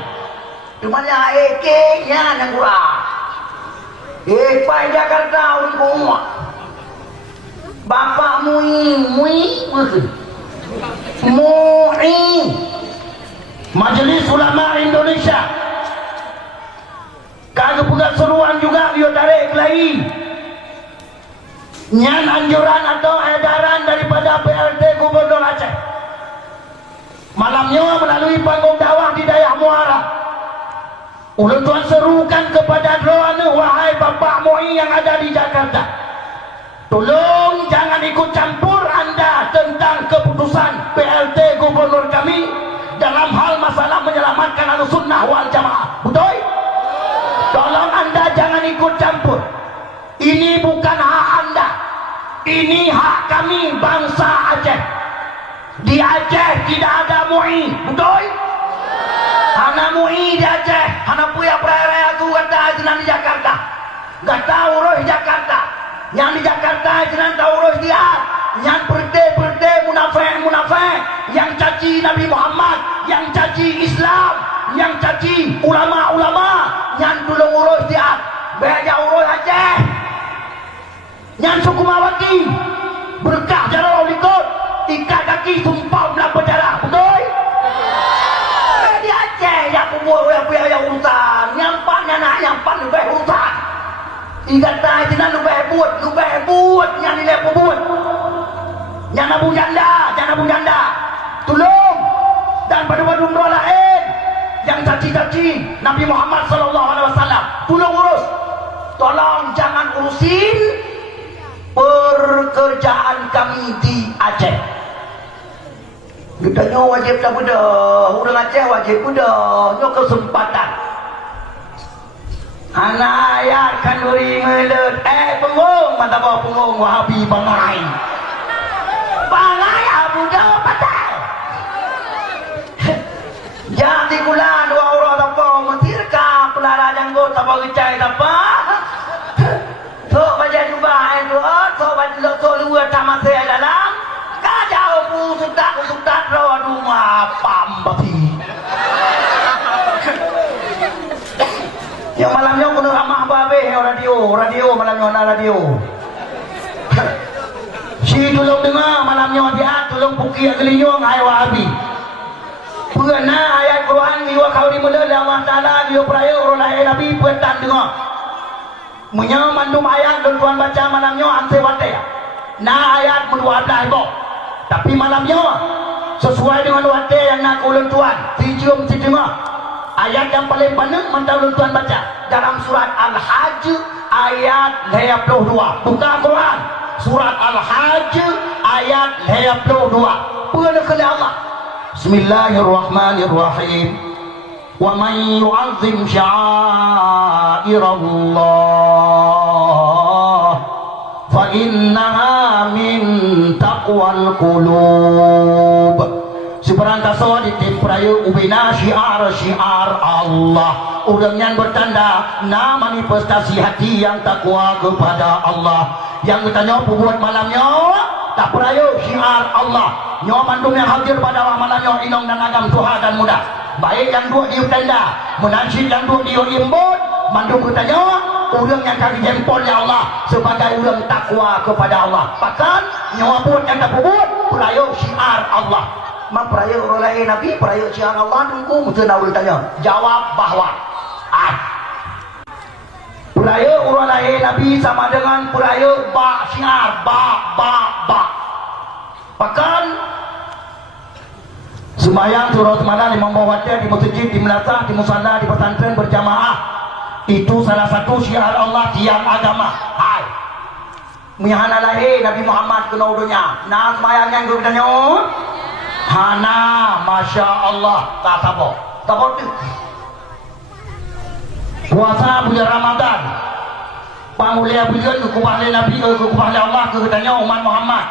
Di mana keknya yang kurang? Pai Jakarta orang kumah. Bapak mui Majelis Ulama Indonesia kagak punya seruan juga dia tarik lagi nyan anjuran atau edaran daripada PLT Gubernur Aceh malamnya melalui panggung dakwah di daerah Muara. Ulun tuan serukan kepada droane, wahai Bapak MUI yang ada di Jakarta, tolong jangan ikut campur Anda tentang keputusan PLT Gubernur kami dalam hal masalah menyelamatkan Ahlussunnah wal Jamaah. Betul? Tolong Anda jangan ikut campur. Ini bukan hak Anda, ini hak kami bangsa Aceh. Di Aceh tidak ada MUI. Betul? Hana MUI di Aceh, hana puya peraya tu kata jenang di Jakarta. Kata urus Jakarta. Yang di Jakarta jenang tahu urus dia. Yang perte munafik, yang caci Nabi Muhammad, yang caci Islam, yang caci ulama-ulama, yang tolong urus dia. Beja urus Aceh. Yang suku Mawaki berkah jalan ikut ikat kaki sumpah belah penjara. Betul? Di Aceh yang buat yang urusan nyampan anak nyampan lebih urusan ikat tak jenang lebih buat yang nilai buat jangan abu janda tolong dan pada umrah lain yang caci-caci Nabi Muhammad SAW tolong urus, tolong jangan urusin pekerjaan kami di Aceh. Kita nyo wajib tak muda, orang Aceh wajib muda, nyo kesempatan. Anak ayat kan duri ngelet, pengong, mata bawa pengong, Wahabi bangai. Bangai abu dah patah. Jadi bulan dua orang apa, mentirka pelara janggut apa kecai apa. Sok baca jubah itu, sok baca sok luar tamat saya dalam. Kajau pu sutat rawa rumah pambati. Yang malamnya kuno ramah babe radio malamnya na radio. Si tolong dengar malamnya dia tolong puki agelinyong ai Wahabi. Pernah ayat Quran liwa kau di mula Allah Taala liwa peraya orang lain Nabi petan dengar. Munya mandum ayat dan tuan baca malamnya ante wate. Nah ayat menua ibo. Tapi malamnya sesuai dengan wate yang nak ulun tuan cium dengar. Ayat yang paling panjang mantau ulun tuan baca dalam surat Al-Hajj ayat 52. Buka Quran surat Al-Hajj ayat 52. Pernah kali Allah. Bismillahirrahmanirrahim. Wa man yu'azzim sya'airallah fa innaha min taqwal qulub. Seberangkasa di tim peraya ubina syiar Allah. Orang yang bertanda na manifestasi hati yang takwa kepada Allah. Yang bertanya buat malamnya tak peraya syiar Allah. Nyo mandum yang hadir pada malamnya inong dan agam Tuhan dan muda. Baik yang dua di tenda, menansid yang dua di imbun, mandum bertanya orang yang kaki jempol ya Allah sebagai orang takwa kepada Allah. Bahkan nyo buat yang tak buat peraya syiar Allah. Mak peraya orang lain Nabi, peraya syiar Allah tunggu mesti nak tanya. Jawab bahawa peraya orang lain Nabi sama dengan peraya syiar ba. Bahkan sembahyang surat malam di membawatnya di masjid, di melatah, di musalla, di pesantren berjamaah itu salah satu syiar Allah tiap agama. Hai mihana lahir Nabi Muhammad kena udunya nah sembahyang yang gue bertanya hana Masya Allah tak sabok tu puasa bulan Ramadan pangulia bulan kekuatan Nabi kekuatan Allah ketanya umat Muhammad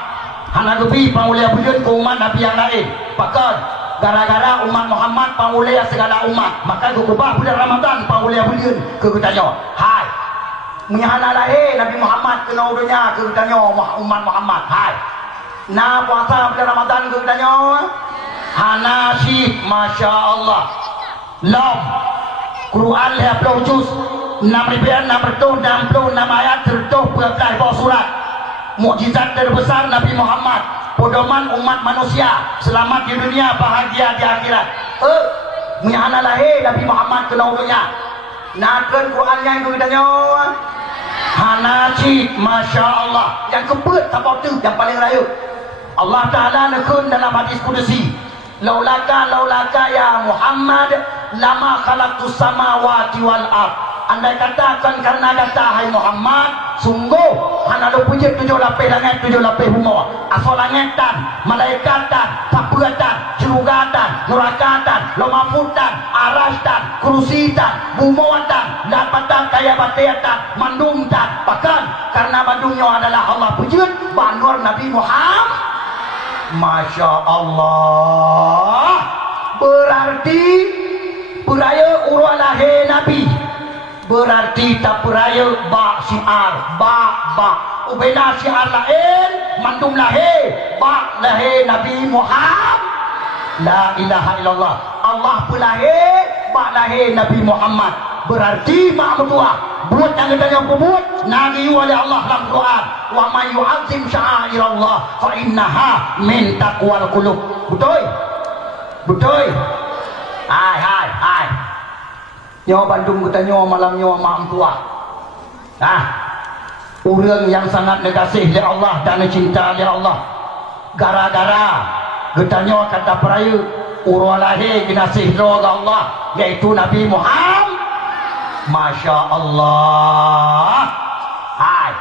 hana gebi pangulia bulan ke umat Nabi yang lain bahkan gara-gara umat Muhammad pangulia segala umat maka kekubah bulan Ramadan pangulia bulan ketanya hai menyahana lahir Nabi Muhammad kena udunya ketanya umat Muhammad hai nah puasa bulan Ramadan ketanya hana syih Masya Allah lam Quran 50 juz 6,666 ayat 12 bawa surat mukjizat terbesar Nabi Muhammad pedoman umat manusia selamat di dunia bahagia di akhirat Menyana lahir Nabi Muhammad kena urunya. Nakkan Quran yang aku tanya. Hanajib, Masya Allah. Yang kebut apa tu yang paling raya. Allah Ta'ala nakun dalam hadis kudusi. Laulaka ya Muhammad lama khalaqtus samawati wal ard. Andai katakan karena kata hai Muhammad, sungguh hana ada puji 7 lapis langit 7 lapis bumi. Asal langitan, malaikatan, tapuratan, curugatan, nurakatan, lomafutan, arastan, kurusitan, bumawatan, dapatan, kaya batiatan, mandumtan. Bahkan karena mandumnya adalah Allah puji banur Nabi Muhammad. Masya Allah. Berarti peraya urang lahir Nabi. Berarti tak peraya ba syiar ba ubena syiar lain mandum lahir ba lahir Nabi Muhammad. La ilaha illallah. Allah pun lahir ba lahir Nabi Muhammad. Berarti mak mertua buat yang kita buat nabi oleh Allah dalam Quran, wa may yu'azzim sya'airallah fa innaha min taqwal qulub. Betul. Hai. Nyawa Bandung kita nyawa malam nyawa mak tua. Orang yang sangat nekasih oleh Allah dan cinta oleh Allah. Gara-gara kita nyawa kata peraya urang lahir dinasih oleh Allah yaitu Nabi Muhammad. Masya Allah. Hai.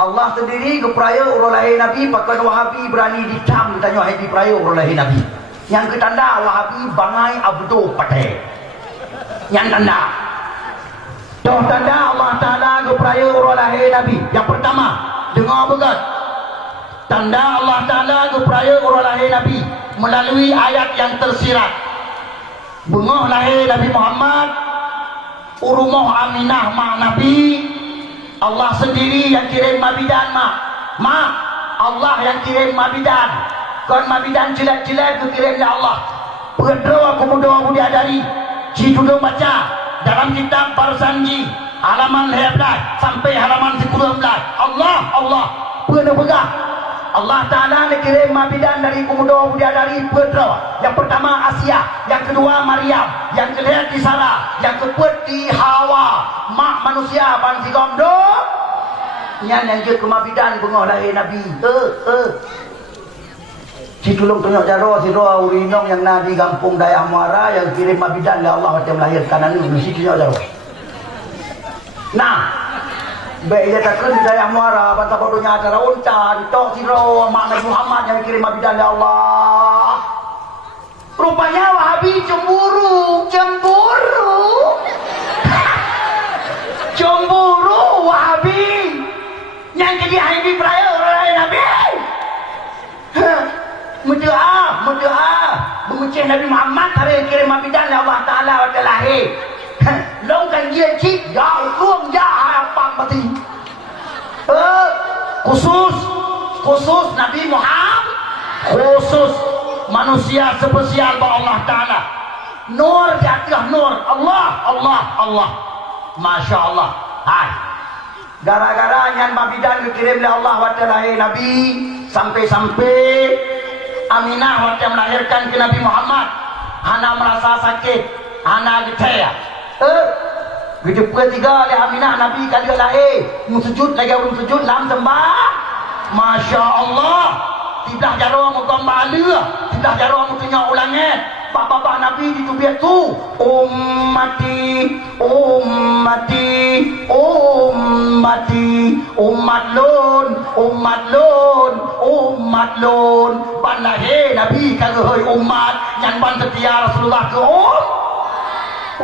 Allah sendiri ke peraya urang lahir Nabi. Pakai Wahabi berani dicam ditanya hai di peraya urang lahir Nabi. Yang ketanda Wahabi bangai abdu pakai. Yang tanda toh tanda Allah Ta'ala ke peraya urang lahir Nabi. Yang pertama, dengar begat, tanda Allah Ta'ala ke peraya urang lahir Nabi melalui ayat yang tersirat. Bengah lahir Nabi Muhammad, urumah Aminah mak Nabi. Allah sendiri yang kirim mabidan mak Allah yang kirim mabidan. Kon mabidan jelek-jelek tu kirim oleh Allah. Perdoa kemudian aku diadari Cidudo baca dalam kitab Barsanji halaman 11 sampai halaman 19. Allah pernah pegah Allah Ta'ala kirim mabidan dari kemudian dari berdoa. Yang pertama Asia, yang kedua Maryam, yang ketiga di Sarah, yang keempat di Hawa mak manusia ban si gomdo yang ke mabidan bengah lahir Nabi. Si tulung tunjuk jaro si roa urinong yang nadi kampung Daya Muara yang kirim mabidan ya Allah waktu melahirkan anu si tunjuk jaro. Nah, baik dia takkan di Daya Muara bantah bodohnya acara unta ditok si roa mak Nabi Muhammad yang kirim mabidan ya Allah. Rupanya Wahabi cemburu Wahabi yang jadi hari peraya orang Nabi. Berdoa mengucap Nabi Muhammad hari kirim mabidan Allah Ta'ala waktu lahir. Longkan dia cip ya uang ya apa mati. Khusus Nabi Muhammad, khusus manusia spesial bagi Allah Ta'ala. Nur jatuh nur Allah. Masya Allah. Hai. Gara-gara yang mabidan dikirim oleh Allah waktu lahir Nabi sampai Aminah waktu melahirkan ke Nabi Muhammad, hana merasa sakit, hana getaya. Gitu ketiga oleh Aminah Nabi kali lahir, sujud lagi orang sujud lam sembah. Masya Allah. Tidak jaro mu gambala, tidak jaro mu tanya ulangnya. Bapak Nabi di tubiat tu ummati umat lon ban lahir Nabi kagehoi umat yang ban setia Rasulullah ke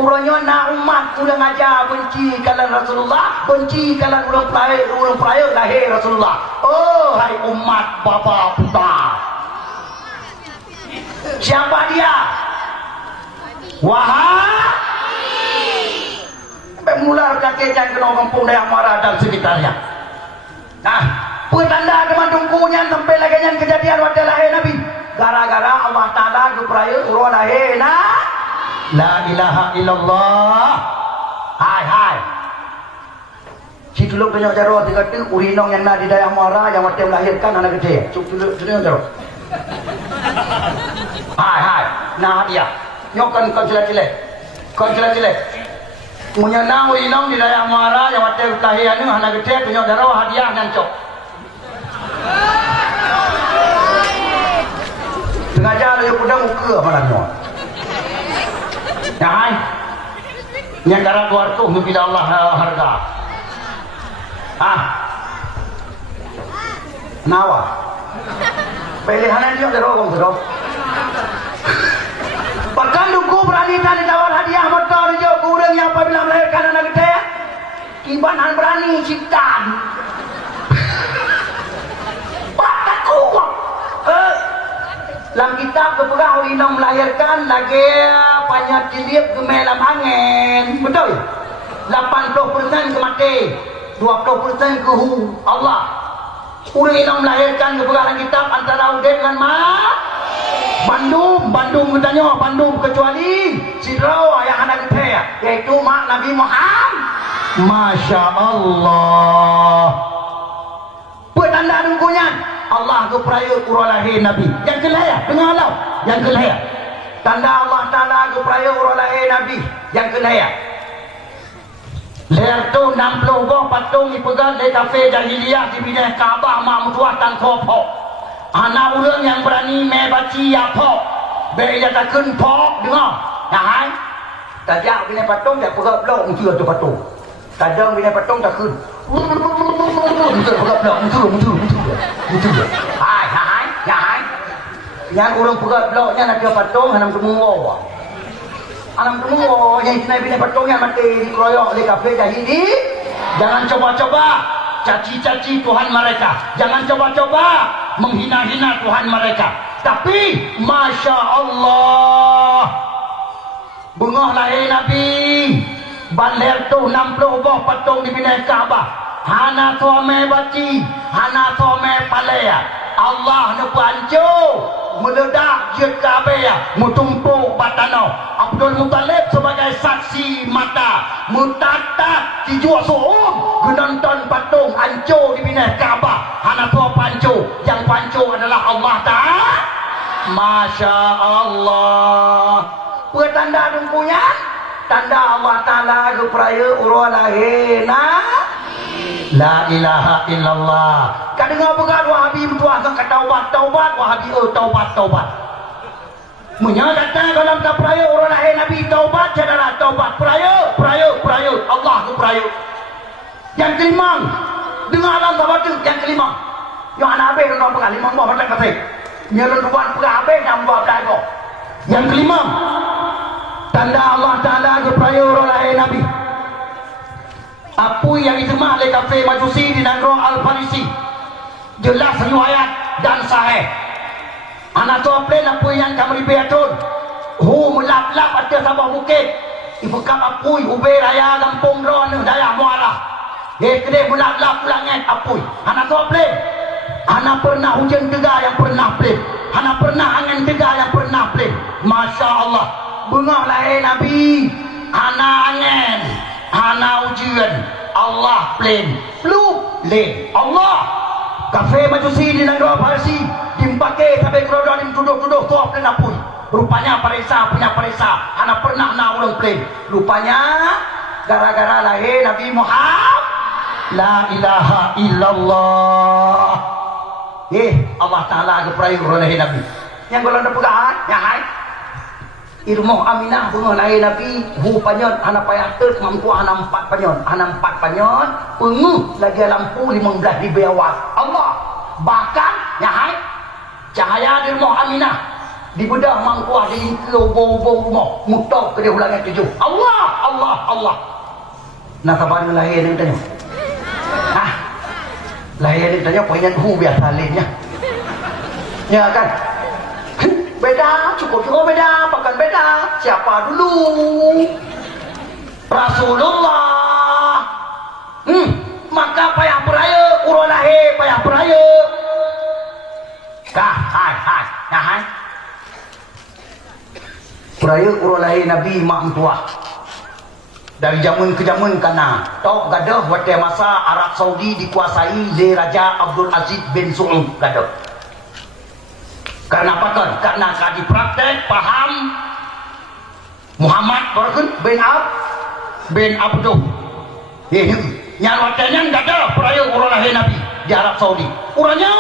urangnya nak umat sudah ngajar benci kalan Rasulullah, benci kalan ulang peraya lahir Rasulullah. Oh hai umat bapa puta. Siapa dia? Wahabi. Sampai mula kakeknya kena kampung Daya Muara dan sekitarnya. Nah, petanda kemandungkunya sampai lagi yang kejadian waktu lahir Nabi. Gara-gara Allah Ta'ala keperaya urang lahir La ilaha illallah. Hai. Si tulung tanya jaro tiga tu urinong yang nak di Daya Muara yang waktu melahirkan anak kecil. Cuk tulung jaro. Hai. Nah dia. nyokan kon cilek-cilek. Kon cilek-cilek. Punya nang inong di daerah Muara yang hotel kelahiran ni hana gede punya darah hadiah nyancok. Sengaja lu kuda muka malamnya. Jangan. Yang darah keluar tu bila Allah harga. Nawa. Pilihan dia darah orang tu. Bahkan lugu berani tadi tawar hadiah motor je kurang yang apabila melahirkan anak gede kibanan berani ciptaan bakat kuat dalam kitab keperah inong melahirkan lagi banyak dilip gemelam angin betul 80% ke mati 20% ke hu Allah urang inong melahirkan keperah dalam kitab antara udin dengan Bandung katanya, Bandung kecuali Sidraw yang ada gede yaitu mak Nabi Muhammad. Masya Allah. Petanda dungkunya Allah ke peraya urang lahir Nabi. Yang kelaya, dengar Allah. Yang kelaya. Tanda Allah Ta'ala ke peraya urang lahir Nabi. Yang kelaya. Leher tu 60 buah patung dipegang dari kafe jahiliyah di bidang Kaabah mak mutuah tan kopok. Anak orang yang berani mebaci apa bila takkan pok dengar nah tajak bina patung dia perap blok muncul tu patung kadang bina patung takkan muncul perap blok muncul hai yang orang perap bloknya nak ke patung hanam temunggu yang kena bina patungnya mati dikeroyok oleh kafe jahili. Jangan coba-coba caci-caci Tuhan mereka, jangan coba-coba menghina-hina Tuhan mereka. Tapi Masya Allah, bengah lahir Nabi Banler tu 60 buah patung di bina Kaabah. Hana tuame baci, hana tuame palaya. Allah ne panco meledak je Kaabah ya, mutumpuk batano. Abdul Muttalib sebagai saksi mata mutata tijua sohum genonton patung anco di bina Kaabah. Hana tua panco, yang panco adalah Allah Ta'ala. Masya Allah. Petanda dumpunya tanda Allah Ta'ala ke peraya urang lahir la ilaha illallah. Kau dengar begat Wahabi bertuah ke taubat Wahabi taubat menyatakan dalam tak peraya urang lahir Nabi taubat adalah taubat peraya Allah ke peraya. Yang kelima dengar alam taubat yang kelima yang anak abis orang pegang 5 buah macam kata nyelon ruan pegang abis 6 buah belakang. Yang kelima tanda Allah Ta'ala ke peraya urang lahir Nabi apa yang ijma' oleh kafe Majusi di negara Al-Farisi jelas riwayat dan sahih. Anak tu apa apa yang kami betul hu melap-lap atas sabah bukit ibu kap apui ubay raya Lampung Ron daya Muara kedai melap-lap ulangnya apui. Anak tu apa anak pernah hujan tegar yang pernah pelik, anak pernah angin tegar yang pernah pelik. Masya Allah, bengah lahir Nabi anak angin hana ujian Allah plain flu leh Allah kafe Majusi di negara Parsi dimpakai sampai kerodon dituduh-tuduh tu apa nak pun rupanya parisa punya parisa hana pernah nak ulang plain rupanya gara-gara lahir Nabi Muhammad la ilaha illallah. Allah Ta'ala ke peraya urang lahir Nabi yang golongan pegaan yang hai Irmoh Aminah bunga lahir Nabi hu panyon hana payah ter mampu hana 4 panyon pengu lagi lampu 15 di bawah Allah bahkan nyahai cahaya di rumah Aminah di bedah mangkuah di lingkau bau-bau rumah mutok ke dia ulangan 7 Allah nak sabar lahir ni tanya lahir ni tanya poinnya hu biasa lainnya ya kan beda, cukup beda, bahkan beda. Siapa dulu? Rasulullah. Maka payah peraya, urang lahir payah peraya. Hai. Peraya urang lahir Nabi mak mentua. Dari zaman ke zaman kana. Tok gadah waktu masa Arab Saudi dikuasai oleh Raja Abdul Aziz bin Saud gadah. Karena apa kan? Karena kadi praktek paham Muhammad Barakun bin Abdul. Yang watanya enggak ada peraya orang lahir Nabi di Arab Saudi. Orangnya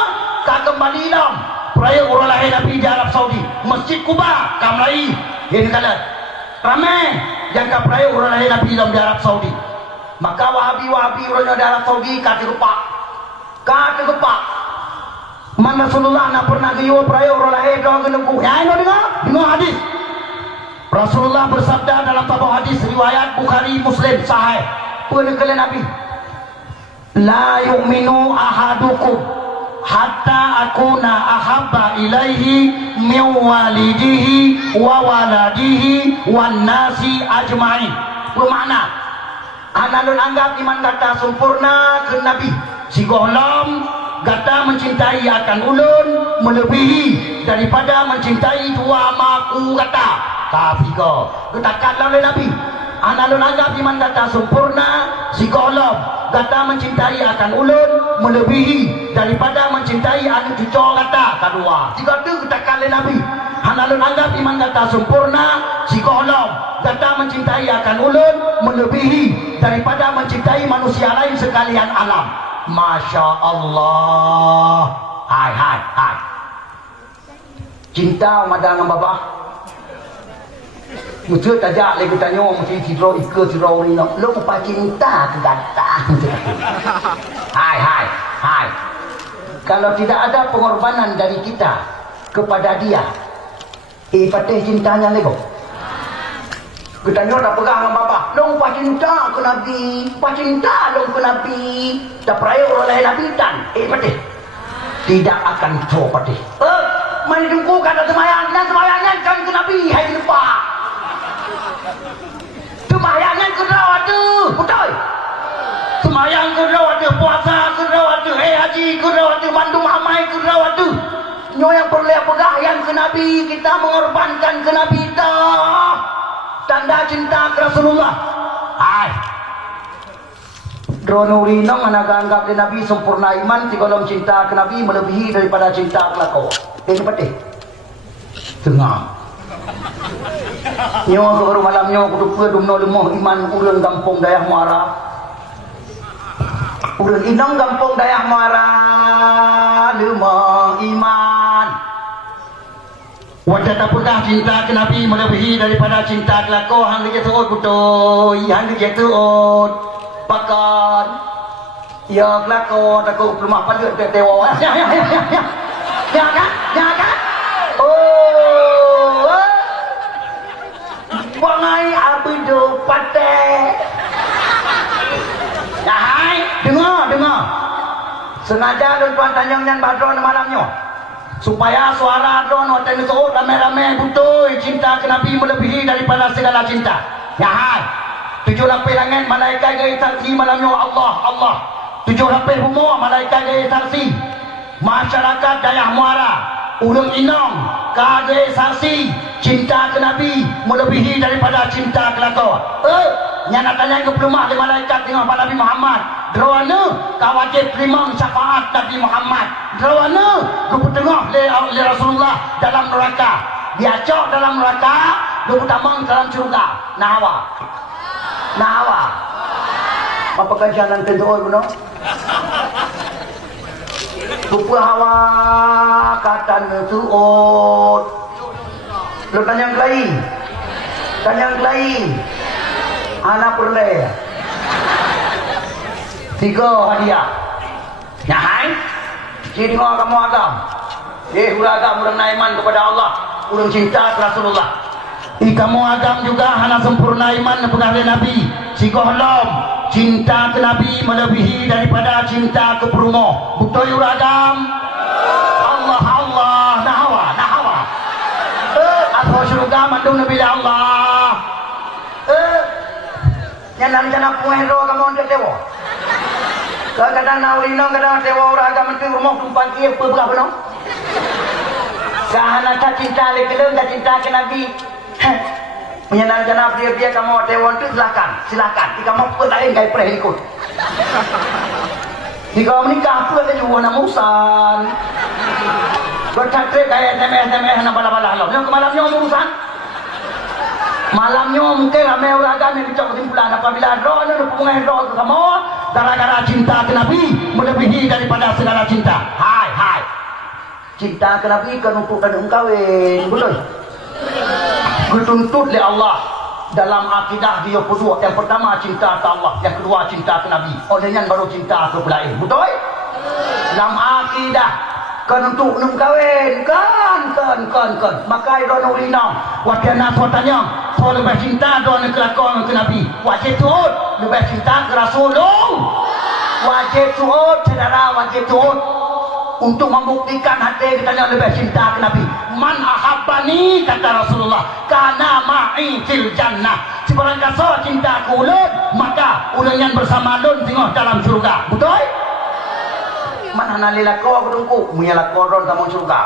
tak kembali Islam. Peraya orang lahir Nabi di Arab Saudi. Masjid Kuba kamlai. Ini kala ramai yang ka peraya orang lahir Nabi di Arab Saudi. Maka Wahabi orangnya di Arab Saudi kata gepak. Man Rasulullah nak pernah giyo peraya orang lahir doang genungku. Ya ini dengar hadis. Rasulullah bersabda dalam sebuah hadis riwayat Bukhari Muslim sahih. Penekala Nabi, la yu'minu ahadukum hatta akuna ahabba ilaihi min walidihi wa waladihi wan nasi ajma'in. Bermakna analun anggap iman kata sempurna ke Nabi si golom kata mencintai akan ulun melebihi daripada mencintai dua maku kata kafika katakanlah oleh Nabi analun anggap iman kata sempurna si golom kata mencintai akan ulun melebihi daripada mencintai anu cucu kata kedua jika tu katakan oleh Nabi analun anggap iman kata sempurna si golom kata mencintai akan ulun melebihi daripada mencintai manusia lain sekalian alam. Masya Allah. Hai cinta madang bapa muncul tajak lagi tanya mesti tidro ika tidro ni nak lu apa cinta ke kata hai kalau tidak ada pengorbanan dari kita kepada dia patih cintanya lego kita tak pegang sama bapa dong apa cinta ke Nabi tak peraya orang lain Nabi dan patih tidak akan coba patih mari tunggu kata semayangnya kan ke Nabi hai lupa semayangnya ke rawat tu betul semayang ke rawat tu puasa ke rawat tu haji ke rawat tu bandung hamai ke rawat tu nyo yang perlu pegang yang ke Nabi kita mengorbankan ke Nabi dah tanda cinta ke Rasulullah. Hai Dronuri nong anak anggap ke Nabi sempurna iman si golong cinta ke Nabi melebihi daripada cinta ke lako. Ini patih tengah nyo ke baru malam nyo kudu ke dumno lemoh iman ulun kampung Dayah Muara ulun inong kampung Dayah Muara lemoh iman wajah tak pernah cinta ke Nabi melebihi daripada cinta ke lako hang dia tuot putoi hang dia tuot pakan ya ke lako takut rumah panduk tewa ya kan oh bangai abido pate ya hai dengar sengaja tuan Tanjung Nyan Badron malamnya supaya suara drone hotel itu rame-rame butoi cinta ke Nabi melebihi daripada segala cinta ya hai 7 lapis langit malaikat gaya saksi malamnya Allah 7 lapis bumi malaikat gaya saksi masyarakat Dayah Muara ulun inong kage saksi cinta ke Nabi melebihi daripada cinta ke lako nyana tanya ke pelumah di malaikat tengah Nabi Muhammad drawana kawajib terima syafaat Nabi Muhammad drawana ke tengah le Rasulullah dalam neraka diacok dalam neraka ke tamang dalam surga nawa apa kajian tentu benar Kupu hawa kata nutuot. Lu tanya kelai. Anak perle. 3 hadiah. Nyahai. Jadi kamu agam. Agam urang iman kepada Allah, urang cinta Rasulullah. Kamu agam juga hana sempurna iman kepada Nabi. Si gohlom cinta ke Nabi melebihi daripada cinta ke perumo. Betul uragam. Allah nahawa. Apa surga mandung Nabi Allah. Yang nak puero kamu untuk tewo. Kadang naulino kadang tewo uragam itu rumah tumpang kia berapa benar? Kahana cinta lekeleng cinta ke Nabi. Menyenang jana dia kamu tewon tu silakan jika mau pun lain gaya pernah ikut jika menikah pun ada juga namusan bercakap gaya SMS na bala-bala halau yang kemalamnya urusan Malamnya mungkin ramai orang agama yang bicara kesimpulan apabila roh ni hubungan roh ke kamu gara-gara cinta ke Nabi melebihi daripada segala cinta. Hai. Cinta ke Nabi kan untuk dan kawin, betul? Dituntut oleh Allah dalam akidah dia berdua. Yang pertama cinta ke Allah, yang kedua cinta ke Nabi. Olehnya baru cinta ke pelain, betul? Dalam akidah kan untuk nung kawin kan maka idon ulinong watiana sotanya so lebih cinta don ke lakon ke Nabi wajib tuut lebih cinta ke Rasulullah wajib tuut saudara wajib tuut untuk membuktikan hati kita yang lebih cinta ke Nabi. Man ahabbani kata Rasulullah kana ma'i fil jannah. Sebarang kasa cinta ku ulun maka ulun yang bersama ulun tengok dalam surga, betul? Mana nak lelako berungku munya lakoron tamu surga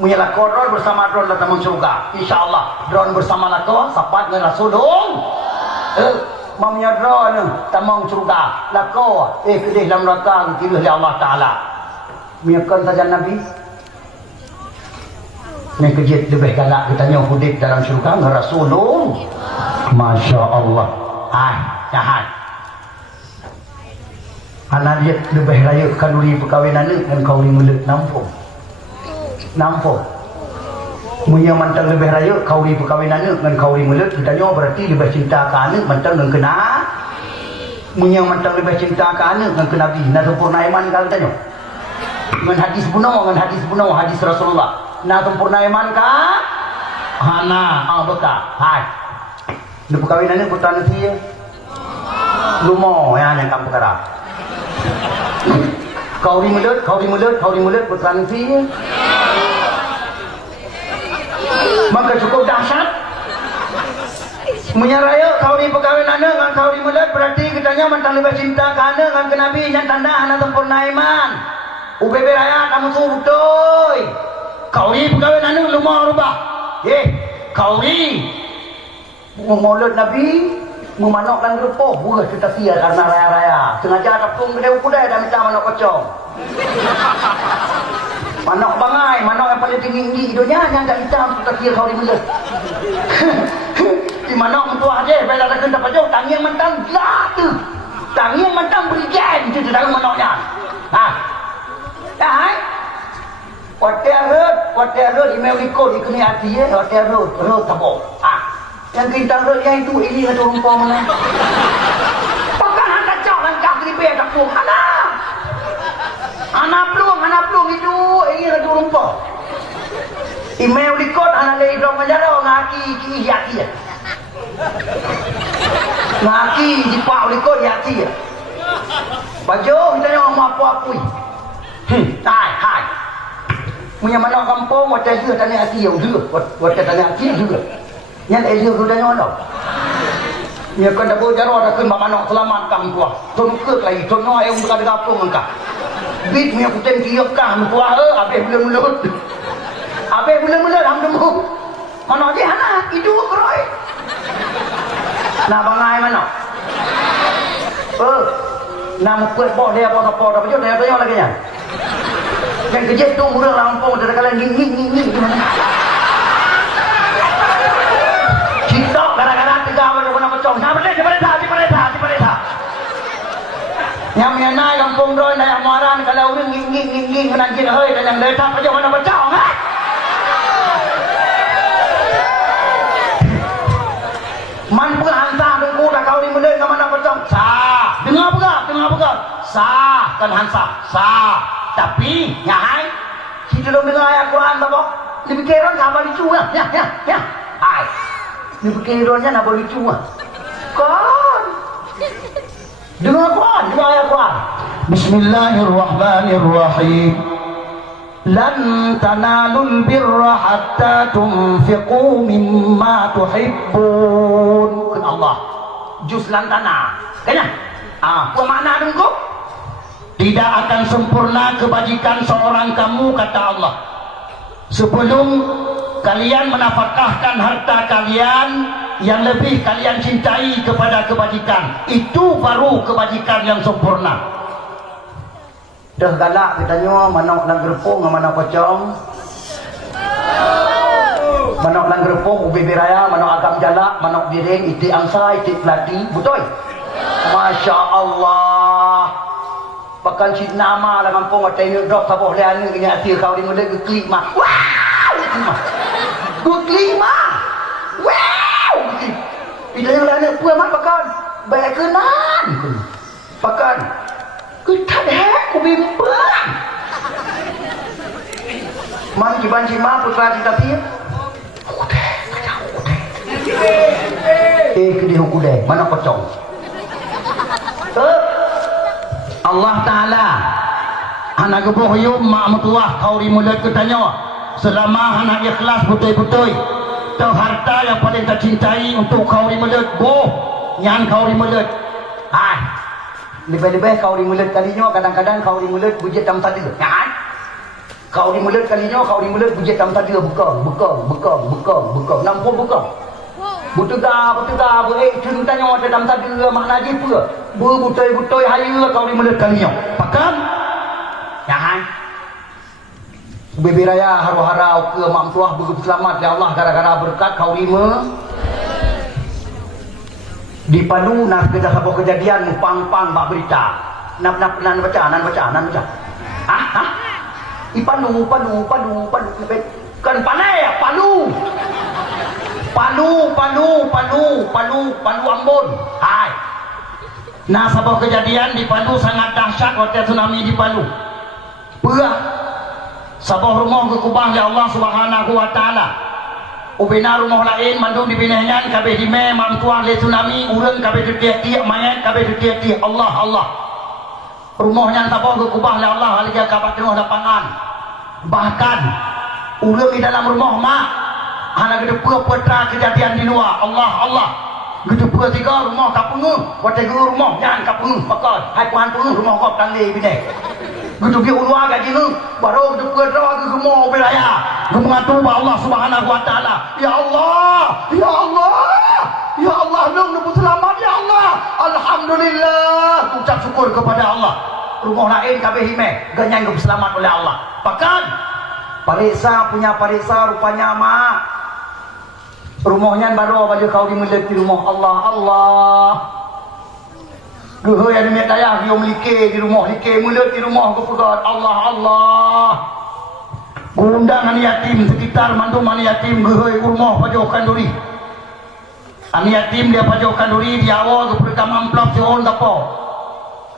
munya lakoron bersama dron tamu surga insyaallah dron bersama lako sapat dengan Rasulullah mamnya dron tamu surga lako kedih dalam neraka dipilih oleh Allah taala miakan saja Nabi ni kejit lebih galak katanya hudib dalam surga dengan Rasulullah masya-Allah jahat anak dia lebih raya kalori perkahwinan ni dan kauri mulut nampung munya mantang lebih raya kauri perkahwinan ni dan kauri mulut katanya berarti lebih cinta ke anak mantang dengan kena munya mantang lebih cinta ke anak dengan ke Nabi nak sempurna iman kalau tanya dengan hadis bunuh hadis Rasulullah nak sempurna iman ka hana bekah hai di perkahwinan ni putan dia lumo yang kamu perkara kauri mulut putra nanti maka cukup dahsyat menyaraya kauri perkahwinan dengan kauri mulut berarti kitanya mentang lebih cinta ke anak dengan ke Nabi yang tanda anak sempurna iman UBB raya kamu subuh kauri perkahwinan lumah rubah kauri mulut Nabi memanok dan gerupoh buah kita sia karena raya-raya sengaja ada pun gede kudai dan minta manok kocong manok bangai manok yang paling tinggi hidupnya yang tak hitam kita sia kauri mulut di manok mentua aja bila ada kena pajau tangi yang mentang lah tu tangi yang mentang berikan itu dalam manoknya hotel email ikut ikuni hati hotel road tabok yang kita yang itu ini ada rumpah mana pakai anak cak langkah keripik tak pun anak pelung itu ini ada rumpah email likot anak lagi dong menjara ngaki yaki ngaki jipak likot yaki baju kita yang mau apa-apa hai punya mana kampung wajah dia tanya hati yang juga wajah tanya hati juga yang elok sudah nyolok. Ia kan dah berjalan dah kan mana selamat kami tua. Tunggu lagi, tunggu ayam berada gapung engkau. Bit punya kuten kiok kah tua habis belum mulut. Habis belum mulut hamdemu. Mana dia anak itu keroi. Nak bangai mana? Nak buat boh dia apa dah baju dia tanya lagi nya. Yang kejep tu murah lampung ada kalian ni gimana? Gara-gara tiga orang pun nak pecong. Cipareta. Yang mengenai kampung doi nak amaran kalau orang nging menanjil hoi dan yang letak aja mana pecong Man pun hansa dengku dah kau ni mulai ke mana pecong. Sah. Dengar apa? Sah kan hansa. Sah. Tapi nyahai kita belum dengar ayat Quran apa? Lebih kira sama lucu ya. Hai. Ni berkiranya nak boleh cuma kan dengar ayat Quran Bismillahirrahmanirrahim lan tanalul birra hatta tunfiqu mimma tuhibbun kan Allah juz lantana kan apa makna dengku tidak akan sempurna kebajikan seorang kamu kata Allah sebelum kalian menafkahkan harta kalian yang lebih kalian cintai kepada kebajikan itu baru kebajikan yang sempurna. Dah galak katanya manok dan gerpung dengan manok pocong Manok langgerpong, ubi biraya, manok agam jalak, manok biring, itik angsa, itik pelati, betul? Masya Allah. Bahkan cik nama lah kampung ada yang dok saboh lehan ni kena hati kau ni mula geklik mah. Wow! Geklik mah. Wow! Bila yang lain apa mah bahkan baik kenan. Bahkan kita dah ku bimbang. Man kiban cima putra cita tiap. Kedi hukude mana pocong. Allah Ta'ala anak gebuh yum ma'amatuah kau di mulut ketanya selama anak ikhlas betul-betul tau harta yang paling tercintai untuk kau di mulut boh nyan kau di mulut hai lebih-lebih kau di mulut kalinya kadang-kadang kau di mulut bujit tam tadi kan kau di mulut kalinya kau di mulut bujit tam tadi bekam nampun bekam betul cun tanya dalam tadi makna dia apa berbutoi-butoi haya kau di mulut kalinya pakam jangan bebiraya haru-harau ke mak tuah begitu selamat ya Allah gara-gara berkat kau lima di Palu nak kita sebuah kejadian pang-pang bak berita nan baca i Palu kan panai ya Palu Ambon. Hai. Nah, sebuah kejadian di Palu sangat dahsyat waktu tsunami di Palu. Pura sebuah rumah kekubah ya Allah Subhanahu wa taala. Ubina rumah lain mandung dibinahnya kabeh dime mamtuah le tsunami urang kabeh tiap-tiap mayat kabeh tiap-tiap Allah. Rumahnya sebuah kekubah ya Allah haliga kabat tengah lapangan. Bahkan urang di dalam rumah mak anak gede pura kejadian di luar Allah gede pura tiga rumah kapungu waktu guru rumah jangan kapungu pakar hai puan pungu rumah kau tali bine gede dia ulua gaji nu baru gede pura ke rumah beraya gemengatu ba Allah Subhanahu wa taala ya Allah nung nu selamat ya Allah alhamdulillah ucap syukur kepada Allah rumah lain kabeh hime ganyang selamat oleh Allah pakan parisa punya parisa rupanya mak rumahnya baru baju kau dimulut di rumah Allah gehe yang demi daya dia melike di rumah like mulut di rumah ke pegat Allah undang anak yatim sekitar mandu anak yatim gehe rumah pajokan duri anak yatim dia pajokan duri dia awal ke perikam amplop seorang apa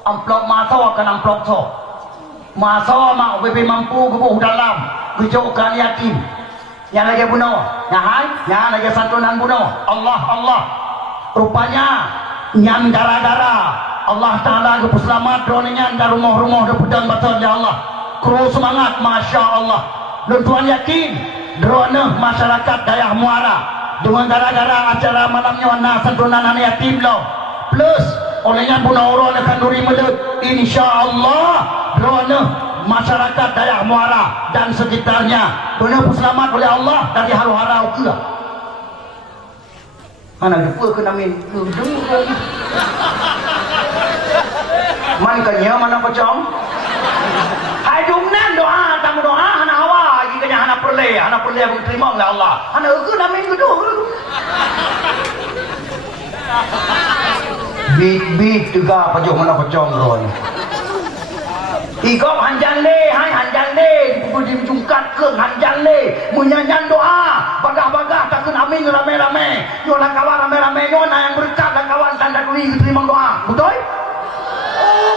amplop masa akan amplop so masa mak bebe mampu ke dalam gejokan yatim yang lagi bunuh, yang lagi santunan bunuh. Allah. Rupanya yang gara-gara Allah Taala ke selamat droninya dari rumah-rumah de pedang batal ya Allah. Kru semangat masya Allah. Dan tuan yakin drone masyarakat Dayah Muara dengan gara-gara acara malamnya na santunan anak yatim lo. Plus olehnya bunuh orang akan duri melut. Insya Allah drone masyarakat Dayah Muara dan sekitarnya benar selamat oleh Allah dari haru-harau ke mana lupa ke namin manikanya mana pocong hai dumnan doa tamu doa hana hawa jika hana perle aku terima oleh Allah hana ke namin gedung bit juga pajok mana pocong ron Igop hanjang le di jungkat ke hanjang le menyanyian doa bagah-bagah takun amin rame-rame nyona kawan rame-rame nyona yang berkat dan kawan tanda duri terima doa betul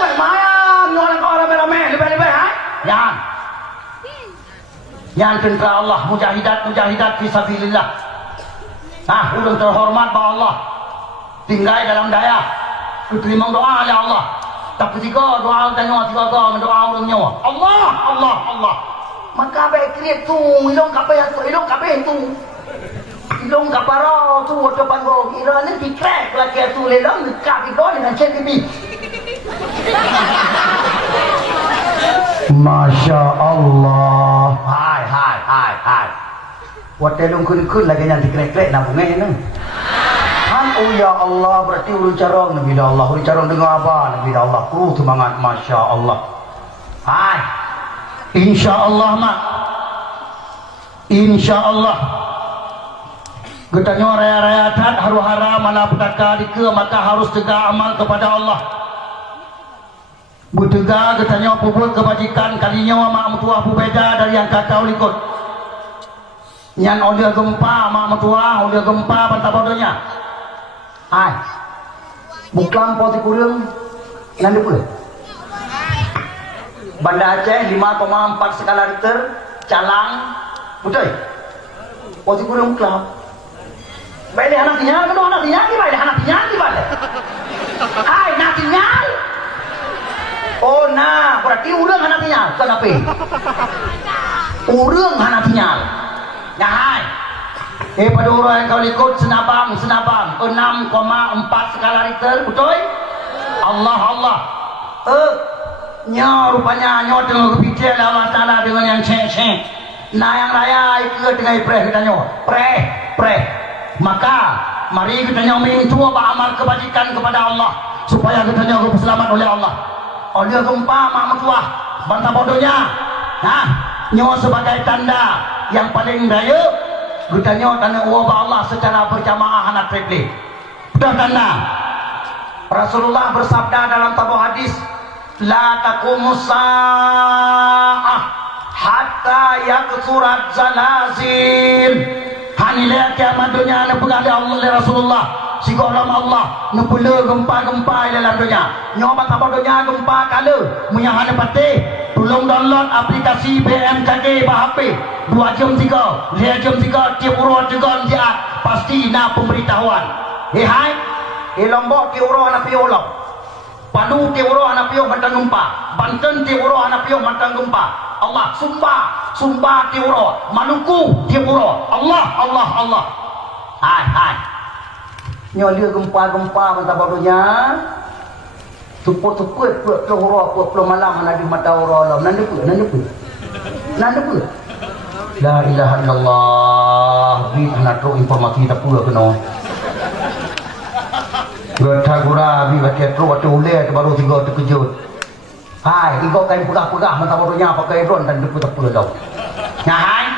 baik mayang nyona kawan rame-rame lebih-lebih yang tentera Allah mujahidat fisabilillah nah udah terhormat bahwa Allah tinggal dalam daya terima doa oleh Allah tapi tiga doa tanya tiga doa orang nyawa Allah maka baik kriat tu ilong kabeh tu ilong kapara tu depan go kira ni dikrek lagi tu lelong dekat itu dengan CTV Masya Allah hai waktu ilong kun lagi yang dikrek nak bunga ni oh ya Allah berarti urut carong Nabi Allah urut carong dengan apa Nabi Allah semangat Masya Allah hai Insya Allah mak Insya Allah Getanyo raya-raya adat haru-hara malapetaka dike maka harus tegak amal kepada Allah. Bertegak getanyo puput kebajikan kalinya mak metua berbeza dari yang kacau likut. Nyan oleh gempa mak metua oleh gempa bantah bodohnya. Ai. Buklam poti kurang nanti pula. Banda Aceh 5,4 skala Richter, Calang, betul? Poti kurang buklam. Baik anak tinggal, kan anak tinggal di baik anak tinggal di balik. Hai, anak tinggal. Oh nah, berarti urang anak tinggal, kenapa? Urang anak tinggal. Ya hai. Pada orang kau ikut senabang 6,4 skala Richter, betul? Allah. Nya rupanya nyo tengah berfikir Allah Taala dengan yang cek. Nah yang raya ikut dengan preh kita nyo, preh. Maka mari kita nyomin tua beramal kebajikan kepada Allah supaya kita nyomin selamat oleh Allah. Oleh gempa mak tua bantah bodohnya. Nah, nyo sebagai tanda yang paling daya kita nyo tanda wabah Allah secara berjamaah anak triplik. Betul tanda. Rasulullah bersabda dalam tabuh hadis, la taqumus sa'ah hatta yaksurat zalazil. Hanilai kiamat dunia na pegang Allah oleh Rasulullah. Si golong Allah nepula gempa-gempa dalam dunia. Nyoba apa dunia gempa kala menyahana patih. Tolong download aplikasi BMKG bah HP 2 jam 3 jam 3 tiap urut juga dia pasti na pemberitahuan. Hai. Lombok tiap urut anak piolok. Padu tiap urut anak piolok mantang gempa. Banten tiap urut anak piolok mantang gempa. Allah Sumba Tiuro, Maluku Tiuro, Allah. Hai. Nyolia gempa mata barunya. Tuput pulau malam mana di mata orang. Nanti pun. La ilaha illallah. Bi anak tu informasi tak pula kena. Bertagura bi baca tu waktu ulai baru 3 terkejut. Hai, ikut kain pegah-pegah mata bodohnya pakai drone dan deput-deput dah. Nah, hai.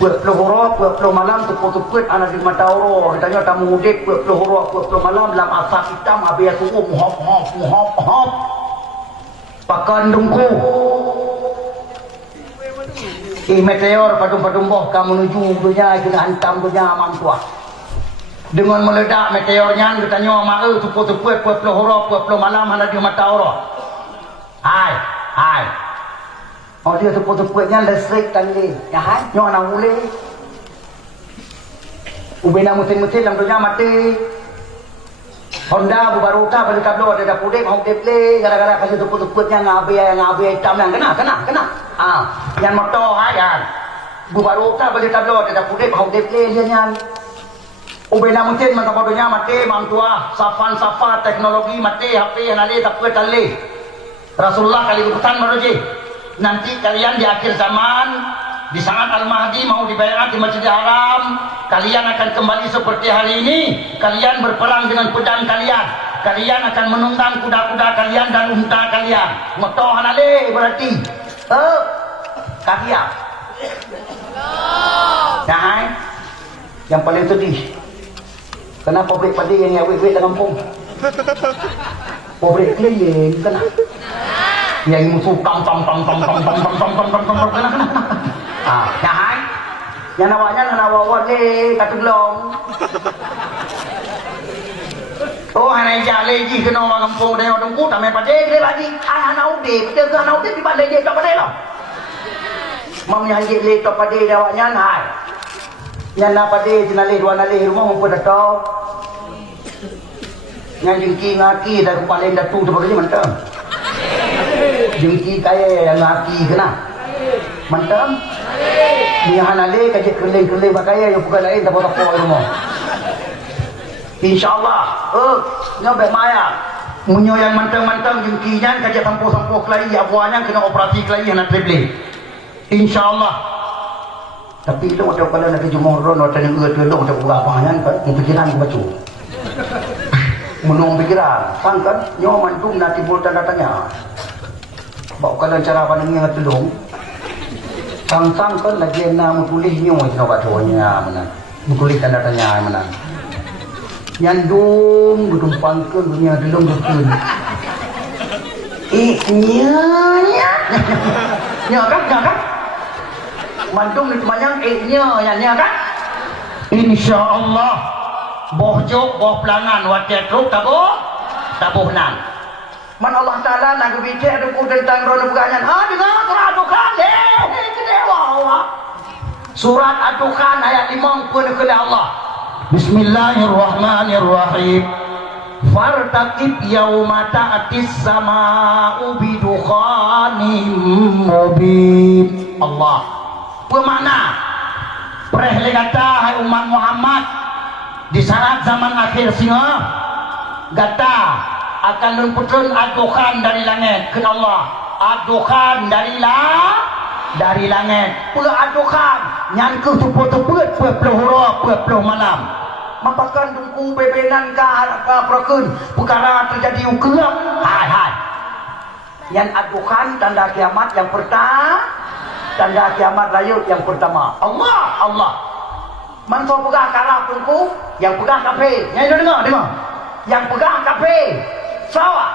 Pulau malam teput-teput anak di mata orang. Ditanya tamu mudik pulau malam dalam asap hitam habis suku muhop. Pakan dungku. Meteor padung-padung boh kamu menuju dunia kena hantam dunia mampuah. Dengan meledak meteornya ditanya mak teput-teput pulau malam anak di mata orang. Hai. Oh dia tepuk-tepuknya listrik tadi. Ya hai. Nyo nak boleh. Ubena mutin-mutin dalam dunia mati. Honda baruka balik kablo ada dapur dek mau deple gara-gara kasih tepuk-tepuknya ngabai hitam yang kena. Yang motor hayan. Baruka balik kablo ada dapur dek mau deple dia nyan. Ubena mutin mantap dunia mati mang tua safa teknologi mati HP yang ada tak tali. Rasulullah kali pesan baruji nanti kalian di akhir zaman di saat Al-Mahdi mau dibayar di Masjidil Haram kalian akan kembali seperti hari ini kalian berperang dengan pedang kalian akan menunggang kuda-kuda kalian dan unta kalian motoh hanale berarti kakia nah yang paling sedih kenapa pabrik padi yang awet-awet dalam kampung pabrik keliling kena yang musuh tam kena. Hai. Yang nawanya ni kata gelong. Oh, hanai jale ji kena orang kampung dia orang ku tak main padai dia lagi. Hanau dia, dia di padai dia tak padai lah. Mam yang je tak padai dia awaknya hai. Yang nak padai jenalih dua nalih rumah mampu datang. Yang jengki ngaki dah paling datu tu bagaimana mantap. Jengki kaya yang ngaki kena mantap dia hanale kajik keling-keling bakaya yang bukan lain tak apa-apa rumah insyaAllah nyobek maya munyo yang mantang-mantang jengkinya kajik sampo-sampo kelai abuanya kena operasi kelai yang nak tripling insyaAllah tapi itu waktu kalau nak jumur ron waktu yang gelong tak buka apanya kan pikiran baca menung pikiran kan nyawa mantung nak timbul tanda-tanya bawa kalau cara pandangnya ngetulung sang-sang kan lagi nama pulih nyawa jenawa tuanya mana Bukulik tanda tanya mana? Nyandung gedung pangkeun dunia delong gekeun. Nya kan? Mandung itu manyang nya kan? Insyaallah boh jok boh pelangan watet truk tabuhnan. Man Allah Taala nak bicara aku tentang rono bukannya. Dengar surat Ad-Dukhan kedewa Allah. Surat Ad-Dukhan ayat 50 kepada Allah. Bismillahirrahmanirrahim. Fartaqib yauma ta'tis sama'u bidukhanim mubin. Allah. Bermakna pereh kata hai umat Muhammad di saat zaman akhir singa gata akan lumputrun Ad-Dukhan dari langit ke Allah. Ad-Dukhan dari langit pula Ad-Dukhan nyangkut teput-teput puluh huruf puluh malam mapakan dungku bebenan ka prakeun perkara terjadi ukeum hai yang Ad-Dukhan tanda kiamat yang pertama, tanda kiamat layut yang pertama. Allah man so pegang karap dungku yang pegang kafe nyai dengar yang pegang kafe sawa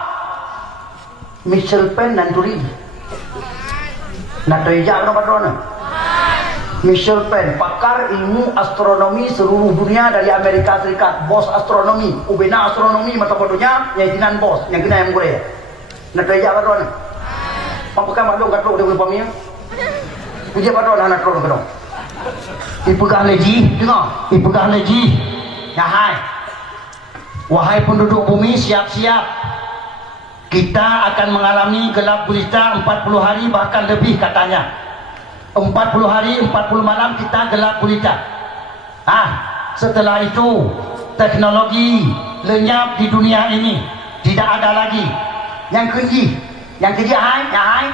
Michel Pen dan Turi nak terjak apa drone Michel Pen pakar ilmu astronomi seluruh dunia dari Amerika Serikat, bos astronomi ubena astronomi mata bodohnya yang jinan bos yang kena yang Korea nak terjak apa drone pakai madong kat dia pamia dia apa drone anak drone ipegang leji dengar ipegang leji ya hai wahai penduduk bumi siap-siap kita akan mengalami gelap gulita 40 hari bahkan lebih katanya 40 hari 40 malam kita gelap gulita. Setelah itu teknologi lenyap di dunia ini tidak ada lagi yang keji hai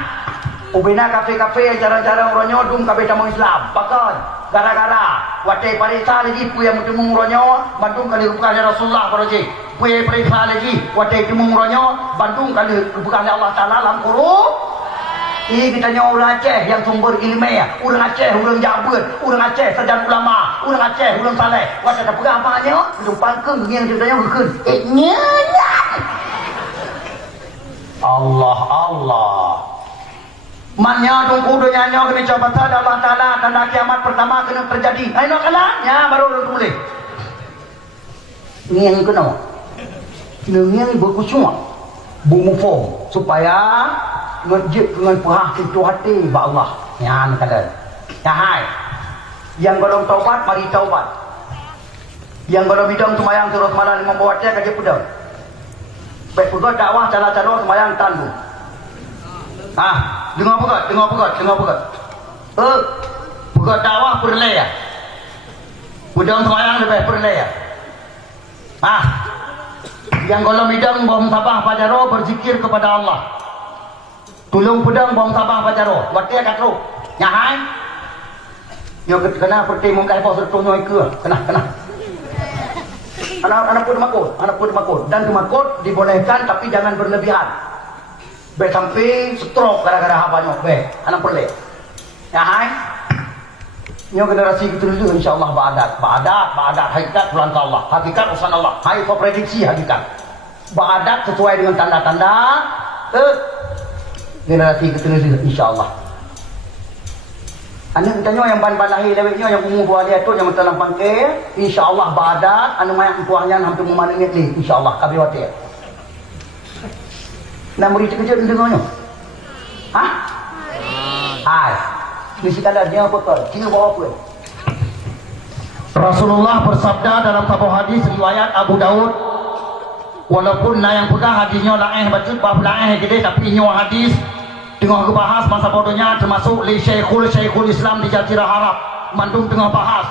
ubena kafe-kafe cara-cara ronyo dum kafe tamu Islam pakai gara-gara watai parisa lagi pu yang temung ronyo Bandung kali bukan Rasulullah paraji pu parisa lagi watai temung ronyo Bandung kali bukan Allah Taala lam Quran. Kita nyawa orang Aceh yang sumber ilmiah, orang Aceh, orang Jabut, orang Aceh sarjana ulama, orang Aceh, orang saleh. Wasa tak pegang apanya? Hidup pangkeng yang ceritanya berkeun. Allah. Maknya tunggu dunia nyawa kena coba tada Allah Taala tanda kiamat pertama kena terjadi. Ayo kalah, ya baru boleh. Ini yang kena. Ini berkusyuk, bumufo supaya ngejip dengan perah itu hati ba Allah ya kalian ya hai yang belum taubat mari taubat yang belum bidang semayang terus malam membuatnya kaji pedang baik pun dakwah cara-cara semayang tangguh dengar pegat pegat dakwah perlaya pedang semayang lebih perlaya yang belum bidang bom sabah pajaro berzikir kepada Allah tulung pedang bom sabah pajaro watia katro nyahai yo kena perti mungkai bos tertunyo ke kena anak pun makut dan kemakut dibolehkan tapi jangan berlebihan be sampai stroke gara-gara habanyo be anak perle nyahai nyo generasi gitu dulu insyaallah ba'adat hakikat bulan Allah hakikat urusan Allah hai prediksi hakikat ba'adat sesuai dengan tanda-tanda generasi keturunan insyaallah. Anu tanya yang ban lahir lewetnya yang umur buah dia tu yang dalam pangke insyaallah badat anu mayak empuahnya hampir memanengit ni insyaallah kabeh wate. Nak murid kecil dengarnya. Hai. Mesti kada dia apa kau? Cina bawa apa? Rasulullah bersabda dalam sebuah hadis riwayat Abu Daud walaupun yang pegang hadisnya lain baca bab lain gede tapi nyawa hadis tengah bahas masa bodohnya termasuk li Syekhul Islam di Jazirah Arab mandung tengah bahas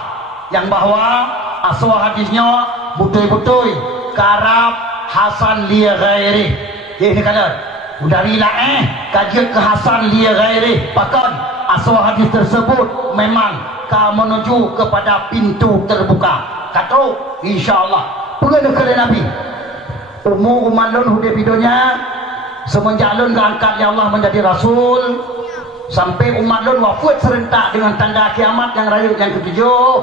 yang bahwa asal hadisnya betul-betul karab Hasan li ghairi ini kata dari kajian ke Hasan li ghairi bahkan asal hadis tersebut memang menuju kepada pintu terbuka kata insyaallah pengen ke Nabi umur umalun hude bidonya semenjak lun keangkat ya Allah menjadi rasul sampai umat lun wafat serentak dengan tanda kiamat yang raya yang ketujuh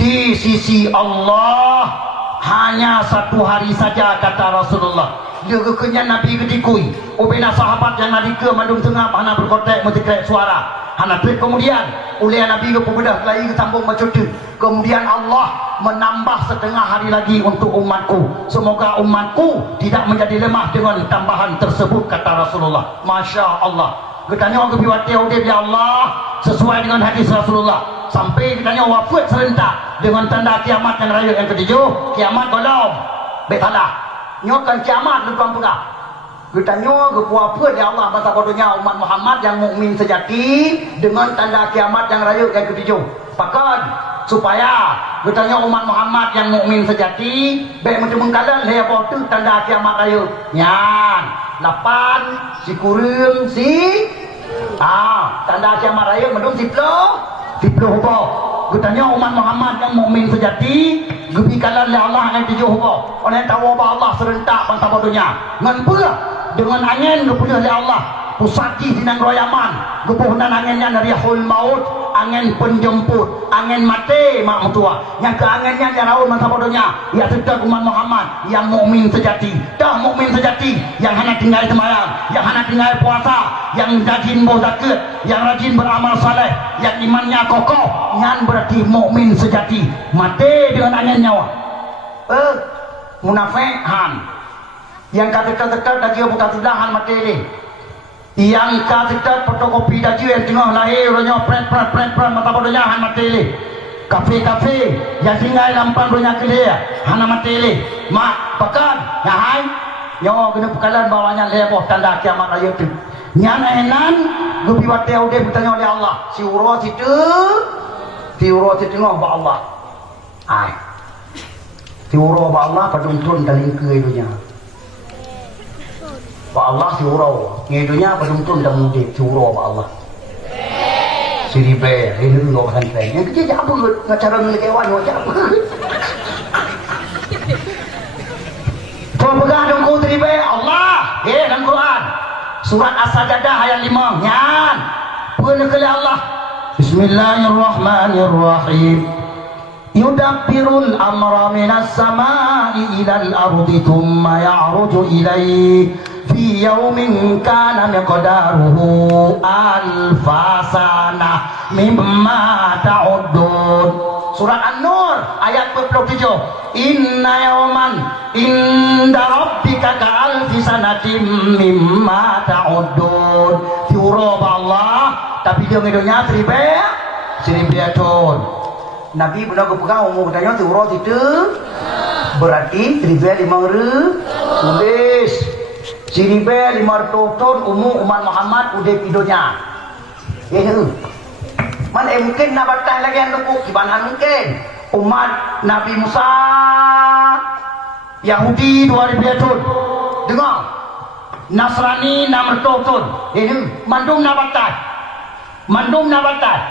di sisi Allah hanya 1 hari saja, kata Rasulullah. Dia kekenyan Nabi ketikui ubena sahabat yang Nabi ke mandung tengah hana berkotek mentekrek suara hana trik. Kemudian oleh Nabi ke pebedah lagi ke sambung macam tu. Kemudian Allah menambah setengah hari lagi untuk umatku. Semoga umatku tidak menjadi lemah dengan tambahan tersebut, kata Rasulullah. Masya Allah. Ketanya ke biwati udib ya Allah sesuai dengan hadis Rasulullah. Sampai ketanya wafat serentak dengan tanda kiamat yang raya yang ketujuh. Kiamat belum betalah nyokan kiamat lupa pegah. Kita nyo apa ya Allah masa bodohnya umat Muhammad yang mukmin sejati dengan tanda kiamat yang raya yang ketujuh. Pakan supaya kita nyo umat Muhammad yang mukmin sejati baik macam mengkalan le apa tu tanda kiamat raya. Nyan 8 si kurung si tanda kiamat raya mendung 10 apa. Kita nyo umat Muhammad yang mukmin sejati gebikalan oleh Allah yang 7 apa. Oleh tahu apa Allah serentak bangsa bodohnya. Ngan pula dengan angin gepunya oleh Allah. Pusaki dinang royaman. Gepuhnan anginnya dari hul maut, angin penjemput, angin mati mak mutua. Yang ke anginnya yang raul bangsa bodohnya. Ya tetap umat Muhammad yang mukmin sejati. Dah mukmin sejati yang hanya tinggal sembahyang, yang hanya tinggal puasa, yang rajin berzakat, yang rajin beramal saleh, yang imannya kokoh, yang berarti mukmin sejati. Mati dengan angin nyawa. Munafik han. Yang kata-kata dia bukan sudahan mati ni. Yang kata fotokopi daju yang tengah lahir ronya pret mata bodohnya han mati ni. Kafe yang tinggal lampan ronya kelia hana mati ni. Mak pekan ya hai. Nyawa kena pekalan bawahnya leboh tanda kiamat raya tu. Nyana enan gupi wate udah bertanya oleh Allah. Si uro tengah ba Allah. Ai. Si uro ba Allah padung tun daling ke idunya. Ba Allah si uro. Ngidunya padung tun dah mudik si uro ba Allah. Si ribe ini lo kan saya. Yang kecil apa ngacara ngelekewan apa. Kau pegang dong kau ribe Allah. Dalam Quran. Surat As-Sajdah ayat 5. Nyan. Pernah kali Allah. Bismillahirrahmanirrahim. Yudabbirul amra minas samai ilal ardi thumma ya'ruju ilaihi fi yawmin kana miqdaruhu alfasana mimma ta'uddun. Surat An-Nur ayat 27. Inna yawman inda rabbika ka'alfi sanatim mimma ta'uddun. Fiura Allah tapi dia ngedonya seribu ton. Nabi benar kepegang umur katanya fiura itu berarti 1.500 tulis 1.500 ton umur umat Muhammad udah pidonya. Ini man mungkin nak batal lagi yang tukuk gimana mungkin umat Nabi Musa Yahudi 2.000 ton dengar Nasrani 600 ton ini mandum nak batal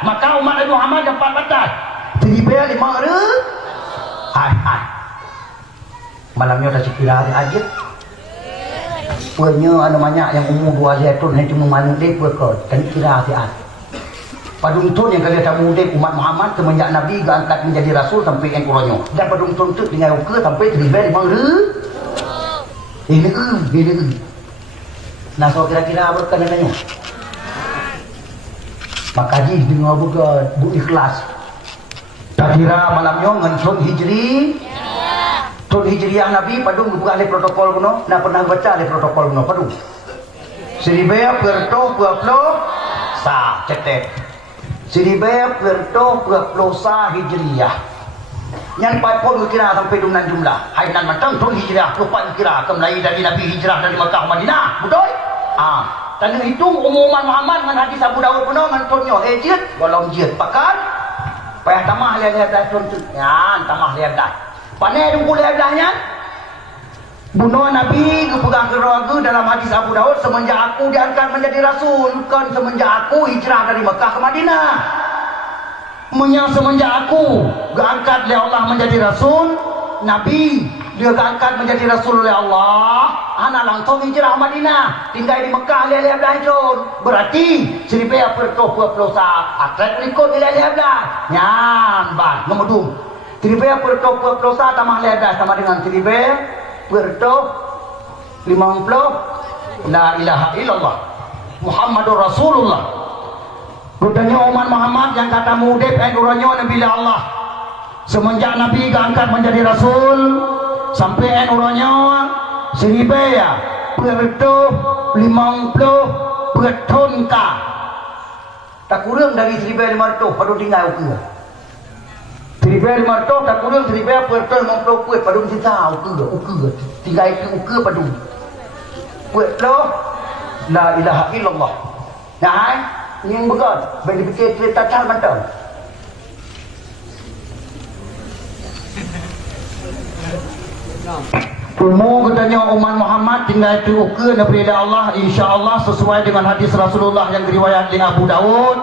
maka umat Nabi Muhammad dapat batal 1.500 hai malamnya dah sekira hari ajit punya namanya yang umur 2 tahun yang cuma malu dia berkot kan kira hati-hati padungtun yang kalian tak mudik umat Muhammad semenjak Nabi diangkat menjadi Rasul sampai yang kuranyo dan padungtun tu dengan ke sampai 1.500 ini nah so kira-kira berkan nanya maka ji dengar buka bu ikhlas tak kira malamnya ngensun hijri Tun hijriah Nabi padung buka ada protokol kuno nak pernah baca ada protokol kuno padung 1.000 sah cetek 1.000 sah hijriah yang 40 kira sampai dengan jumlah hainan macam tun hijriah lupa kira kembali dari Nabi hijrah dari Makkah Madinah betul tanda hitung umuman Muhammad dengan hadis Abu Dawud penuh dengan tunyo jid walau jid pakan payah tamah lihat dah tun ya tamah lihat dah panai dong kuliah dahnya bunuh Nabi kepegang keluarga dalam hadis Abu Dawud semenjak aku diangkat menjadi Rasul kan semenjak aku hijrah dari Mekah ke Madinah semenjak aku diangkat oleh Allah menjadi Rasul Nabi dia diangkat menjadi Rasul oleh Allah anak langsung hijrah Madinah tinggal di Mekah lihat dah itu berarti 1.000 atlet berikut lihat dah nyan ban nomor Seribu perdosa tambah leda sama dengan seribu perdo 50 la ilaha illallah Muhammadur Rasulullah. Rupanya umat Muhammad yang kata mudib uronyo Nabi Allah. Semenjak Nabi diangkat menjadi Rasul sampai uronyo seribu ya perdo 50 pertonka. Tak kurang dari 1.500 pada tinggal ke. 1.500 tak kurang 1.500 pada tinggal ke. Tinggal ke pada. Perdo la ilaha illallah. Nah, yang bukan bagi fikir cerita cal macam. Umum katanya umat Muhammad tinggal itu ukur daripada Allah, insya-Allah sesuai dengan hadis Rasulullah yang diriwayat di Abu Daud.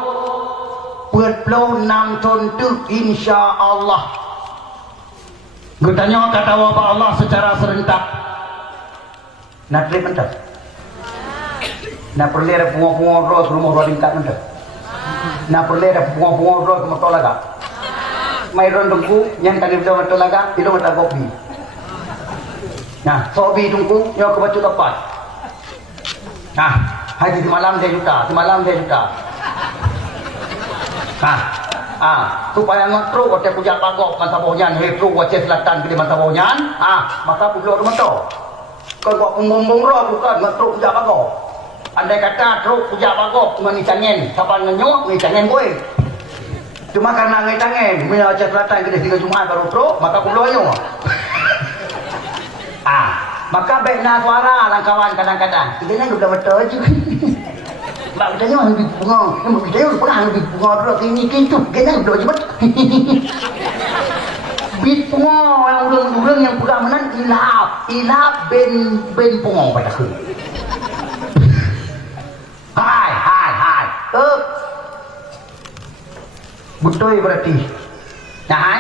46 contoh insya-Allah. Katanya kata wabah Allah secara serentak. Nak trip mentah. Nak perlu ada bunga-bunga roh ke rumah roh tingkat mentah. Nak perlu ada bunga-bunga roh ke motor laga. Mai rondongku yang tadi betul motor laga, itu mata kopi. Nah, sobi tunggu, nyawa ke baju tepat. Nah, haji di malam dia juta, di malam dia juta. Nah, supaya ngetruk waktu puja pagok masa bohnya, ngetruk waktu selatan ke masa bohnya. Maka pulau rumah tu. Kalau buat pembombong roh bukan ngetruk puja pagok. Andai kata truk puja pagok dengan icangin, siapa ngenyok ngicangin gue. Cuma karena ngicangin, punya waktu selatan ke 3 Jumaat baru truk, maka pulau nyok. Maka baiklah suara langkawan kadang-kadang. Kita ni sudah betul je. Mbak katanya lebih bunga. Mbak katanya pernah lebih bunga dulu. Ini kintu. Kita sudah je betul. Bit bunga yang urang-urang yang pegang menan ilap. Ilap ben bunga pada aku. Hai. Betul berarti. Nah,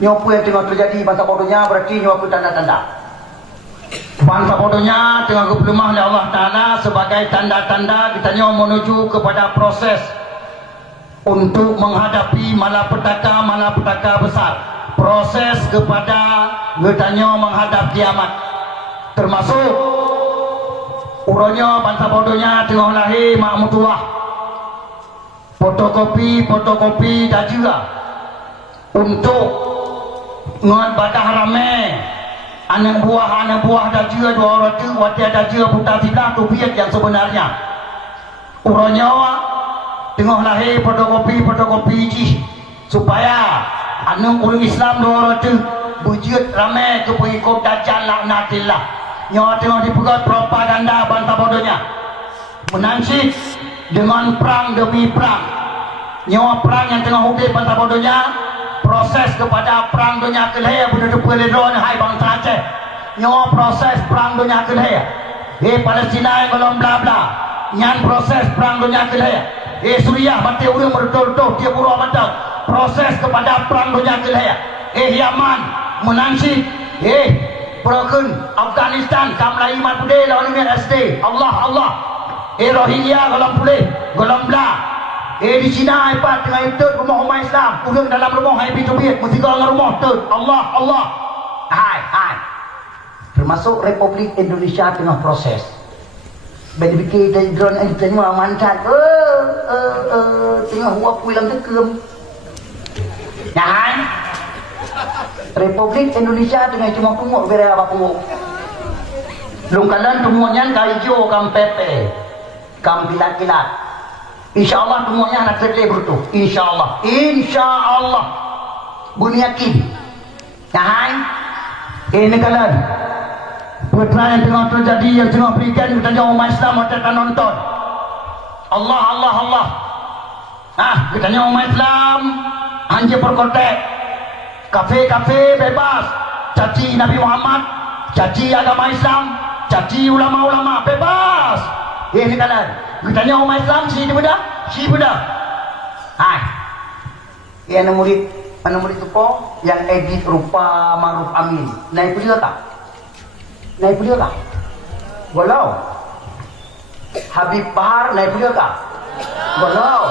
nyopu yang tengah terjadi bangsa bodohnya berarti nyopu tanda-tanda. Bangsa bodohnya tengah kepelemah oleh Allah Ta'ala sebagai tanda-tanda kita menuju kepada proses untuk menghadapi malapetaka besar. Proses kepada kita menghadap kiamat. Termasuk uronya bangsa bodohnya tengah lahir Ma'mutullah. Fotokopi dan juga untuk ngebadah ramai anak buah dan juga 200 waktu ada juga putar tiga tu biak yang sebenarnya uranya tengah lahir fotokopi ji supaya anak orang Islam 200 bujut ramai ke pengikut Dajjal laknatillah nyawa tengah dipegat propaganda bangsa bodohnya menansik dengan perang demi perang nyawa perang yang tengah hidup bangsa bodohnya proses kepada perang dunia kelihaya benda peledron hai bangsa Aceh nyawa proses perang dunia kelihaya Palestina yang belum bla bla nyan proses perang dunia kelihaya Suriah mati urang betul-betul dia pura mata proses kepada perang dunia kelihaya Yaman menangsi Perakun Afghanistan kamlah iman pudih lawan iman SD Allah Rohingya golong bla di Cina ipat tengah itu rumah Islam urang dalam rumah hai bitubit mesti kau dengan rumah tu Allah hai termasuk Republik Indonesia tengah proses bagi fikir dari drone ini tengah mancat tengah huap wilang tekem nah Republik Indonesia tengah cuma tunggu beri apa tunggu lungkalan tunggunya kaijo kam pepe kam kilat-kilat InsyaAllah semuanya anak sedih berutuh. InsyaAllah. Bunyi yakin. Nah, ini kalian. Perkara yang tengah terjadi, yang tengah berikan, kita umat Islam, kita nonton. Allah. Kita umat Islam, anjir perkotek. Kafe bebas. Caci Nabi Muhammad, caci agama Islam, caci ulama-ulama, bebas. Ini kalian. Katanya umat Islam si budak. Hai. Yang murid itu po yang edit rupa Ma'ruf Amin. Naik video tak? Walau. Habib Bahar naik video tak? Walau.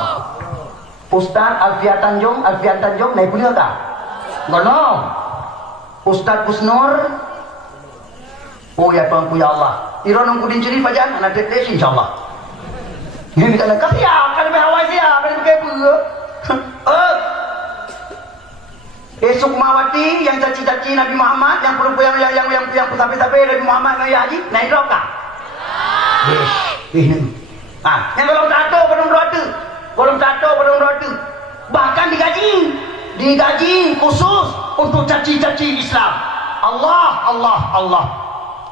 Ustaz Alfian Tanjung naik video tak? Gono. Ustaz Kusnur. Oh ya Tuanku ya Allah. Iron kudin ciri pajan anak detes insyaallah. Ini kata kaya kan behawai dia kan pakai apa? Esok Mawati yang caci-caci Nabi Muhammad yang perempuan yang tapi Nabi Muhammad dengan Haji naik neraka. Yang golong tato pada rota. Bahkan digaji khusus untuk caci-caci Islam. Allah.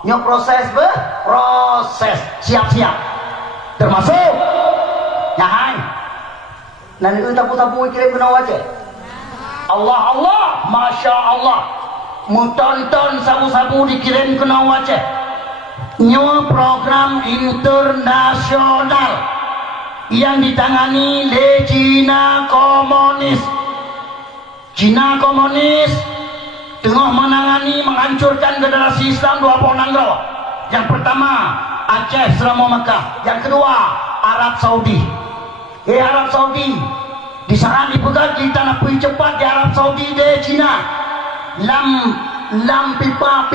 Nyo proses siap-siap. Termasuk nyahai. Nanti tabu-tabu kirim kena wajah. Allah, Masya Allah. Mutonton sabu-sabu dikirim kena wajah. Nyo program internasional yang ditangani oleh Cina Komunis tengah menghancurkan generasi Islam 20 negara. Yang pertama Aceh selama Mekah, yang kedua Arab Saudi. Arab Saudi disaran dipegang kita nak pergi cepat di Arab Saudi dari Cina. Lam pipa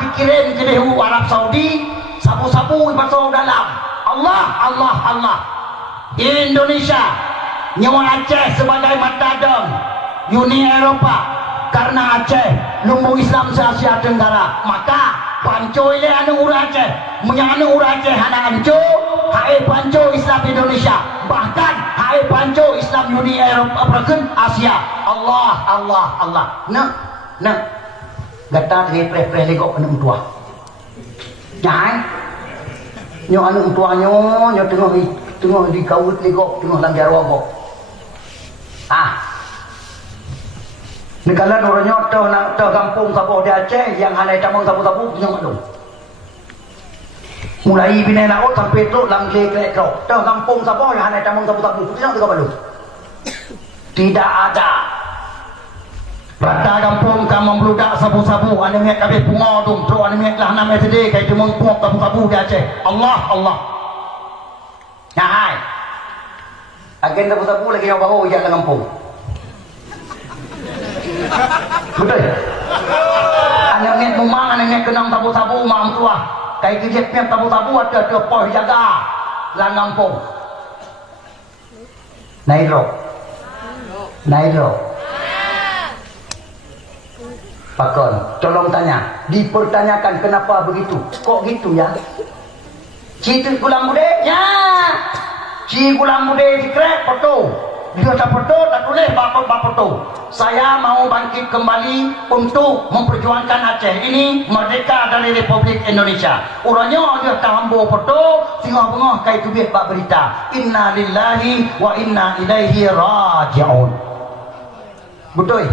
dikirim ke dehu Arab Saudi, sabu-sabu masuk dalam. Allah. Indonesia nyawa Aceh sebagai matadang Uni Eropa. Karena Aceh lumbung Islam se-Asia Tenggara, maka panco ini anu urang Aceh menyang urang Aceh hana anco hae panco Islam Indonesia, bahkan hae panco Islam Uni Eropa berken Asia. Allah nak gata pre legok anu tua nyai nyo anu tua nyo tengah dikawut legok tengah langgar wogok negara orangnya te kampung sapo di Aceh yang hanai tamang sapu-sapu yang adu. Mulai bina laut sampai tu langge klekro. Te kampung sapo yang hanai tamang sapu-sapu yang tu balu. Tidak ada. Rata kampung kamu meludak sapu-sapu ane mek kabeh pungo dum tro ane mek lah nama sedih kai temung puak sapu-sapu di Aceh. Allah. Hai. Agenda sapu-sapu lagi yang baru ya kampung. Betul. Anak mumang anak kenang tabu-tabu mam tua. Kai kejepnya tabu-tabu ada poh jaga lang kampung. Nairo. Pakon, tolong tanya. Dipertanyakan kenapa begitu? Kok gitu ya? Citu gulang bude? Ya. Ci gulang bude dikrek foto. Dia tak foto, tak tulis bapak foto. Saya mau bangkit kembali untuk memperjuangkan Aceh ini merdeka dari Republik Indonesia. Orangnya dia tak hambo foto, tengah bengah kai tubik bak berita. Inna lillahi wa inna ilaihi raji'un. Betul?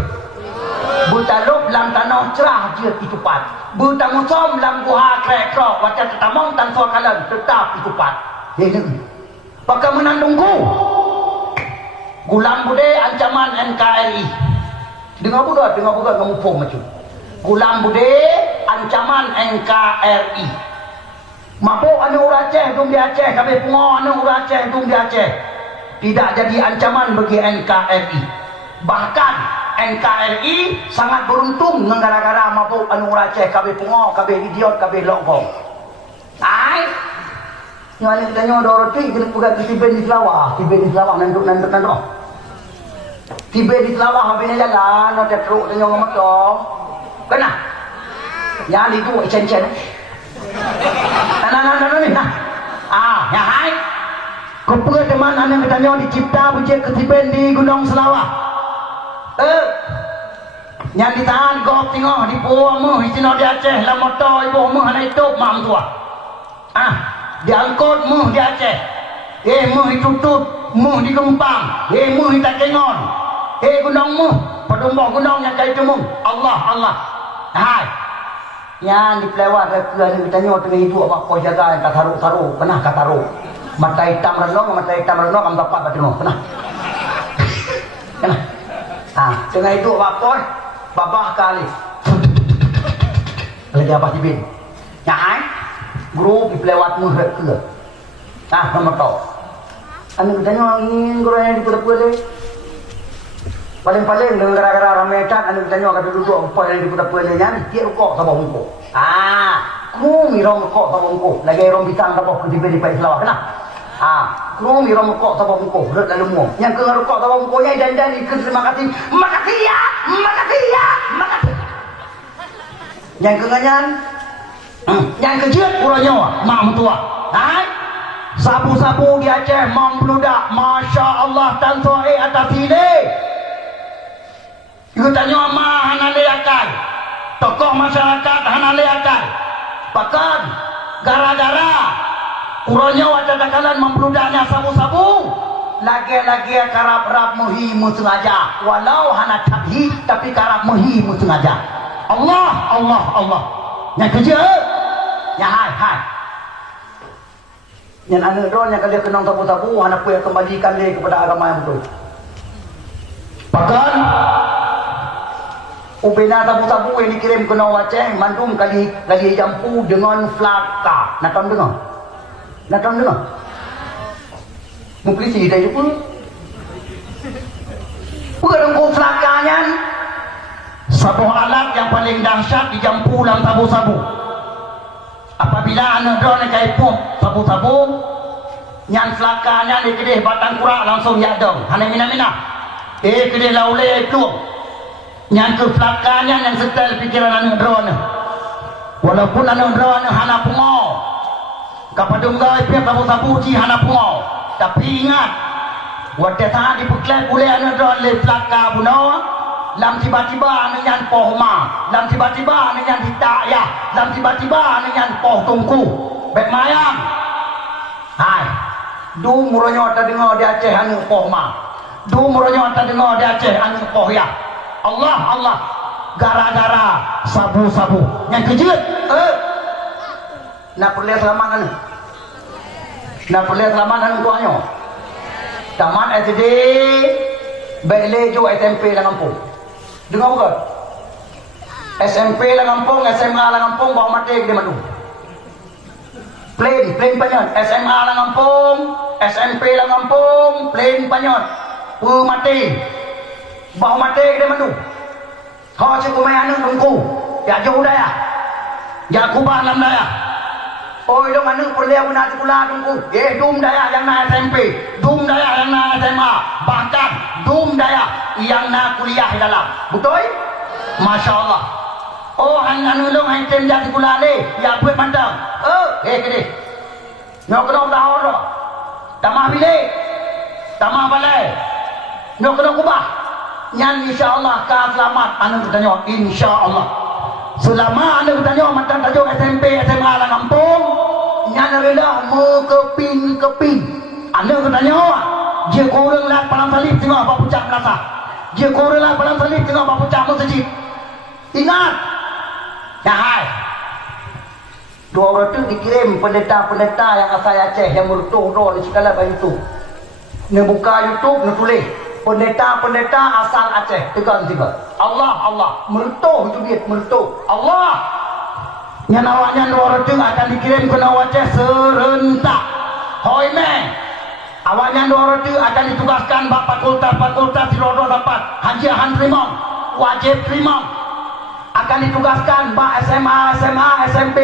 Butaluk lam tanah cerah dia itupat. Butamusom lam guha krek-krok wajah tetamong tan suakalan tetap itupat. Ini. Pakai menandungku. Gulam bude ancaman NKRI. Dengar buka kamu pom macam. Gulam bude ancaman NKRI. Mabuk anu Aceh dum di Aceh, kami pungo anu Aceh dum di Aceh. Tidak jadi ancaman bagi NKRI. Bahkan NKRI sangat beruntung negara-negara mabuk anu Aceh, kami pungo, kami idiot, kami lokong. Ai. Yang ada tanya orang tu kena pegang tiba di Selawah nanduk. Tiba di Selawah habis ni jalan, ada truk tanya orang motor. Kena. Yang itu icen-icen. Nah. Ya hai. Kau pergi teman anda bertanya dicipta bujik ketiban di Gunung Selawah. Yang ditahan kau tengok di Puamu, di sini di Aceh, lah motor ibu mu hana itu mam tua. Diangkut mu di Aceh, mu ditutut, mu di Gempang, mu di Takengon, gunung mu, pedumbang gunung yang kaya mu. Allah. Hai, yang dipelewat ke ditanya tengah hidup apa kau jaga kataru, pernah kataru. Mata hitam renong, am dapat batengok, pernah. Tengah hidup apa babah kali. Lagi apa tibin? Hai. Guru dipelewat muhret ke. Nama tau. Anu tanya ingin guru yang diperbuat. Paling-paling gara-gara ramai cat anu kita nyoba duduk apa yang diputar pelenya ni dia rokok sama bungku. Kumi rong rokok sama bungku. Lagi rong bitang apa ketiba di pai selawat kena. Kumi rong rokok sama bungku. Lut lalu mu. Yang ke rokok sama bungkunya dan ikut terima kasih. Makasih ya. Yang ke nganyan. Yang kejiat urangnya mak mentua. Sabu-sabu di Aceh membludak. Masya Allah tan soe atas sini. Iku tanya ma hanale akal. Tokoh masyarakat hanale akal. Bahkan gara-gara urangnya wajah dakalan membludaknya sabu-sabu. Lagi-lagi karap rap muhi sengaja. Walau hana tabhi tapi karap muhi sengaja. Allah. Yang kerja. Yang hai. Yang anu don yang kalian kenang sabu-sabu hana punya kembalikan dia kepada agama yang betul. Bahkan upena sabu-sabu yang dikirim ke Aceh mandum kali jampu dengan flaka. Nak dengar? Mempelisi dah juga. Bukan kau flakanya. Sebuah alat yang paling dahsyat dijampu dalam sabu-sabu. Apabila anda drone kai pom sabu-sabu, nyan flakanya dikidih batang kurak langsung yadong. Hana mina-mina. Kedih laulai itu. Yang ke belakangnya yang setel pikiran anak drone. Walaupun anak drone hana pungau. Kapadung gawai pihak sabu-sabu ci hana pungau. Tapi ingat, wadah tangan dipeklek boleh anak drone le belakang bunawa. Lam tiba-tiba anak yang poh ma. Lam tiba-tiba anak yang hitak ya. Lam tiba-tiba anak yang poh tungku. Bek mayang. Hai. Du muronyo tak dengar di Aceh anak poh ma. Du muronyo tak dengar di Aceh anak poh ya. Allah gara-gara sabu-sabu yang kejut nak perlihat selamanan tuanya taman SD Belejo SMP lah kampung dengar bukan SMP lah kampung SMA lah kampung bawa mati ke mana plain panjang SMA lah kampung SMP lah kampung plain panjang mati bawa mati ke mana kau cukup main anak tungku ya jauh daya ya kubah dalam daya dong anak perlihat guna sekolah tungku dum daya yang nak SMP dum daya yang nak SMA bahkan dum daya yang nak kuliah dalam betul? Masya Allah anu dong hantem jadi sekolah ni ya buat mandang kedih nyok kena tahun dah tamah bilik tamah balai nyok kena kubah yang insyaAllah kau selamat anak bertanya insyaAllah selama anak bertanya mantan tajuk SMP SMA lah kampung yang rela keping anak bertanya dia korang lah palang salib tengah bapak pucak melasa dia korang lah palang salib tengah bapak pucak masjid ingat ya hai dua orang tu dikirim pendeta-pendeta yang asal Aceh yang merutuh di segala bayi itu dia buka YouTube dia tulis pendeta-pendeta asal Aceh tekan tiba Allah merutuh itu dia merutuh Allah yang awaknya dua orang akan dikirim ke Aceh serentak hoi meh awaknya dua orang akan ditugaskan fakultas di Rodo dapat hajian terima wajib terima akan ditugaskan SMA SMP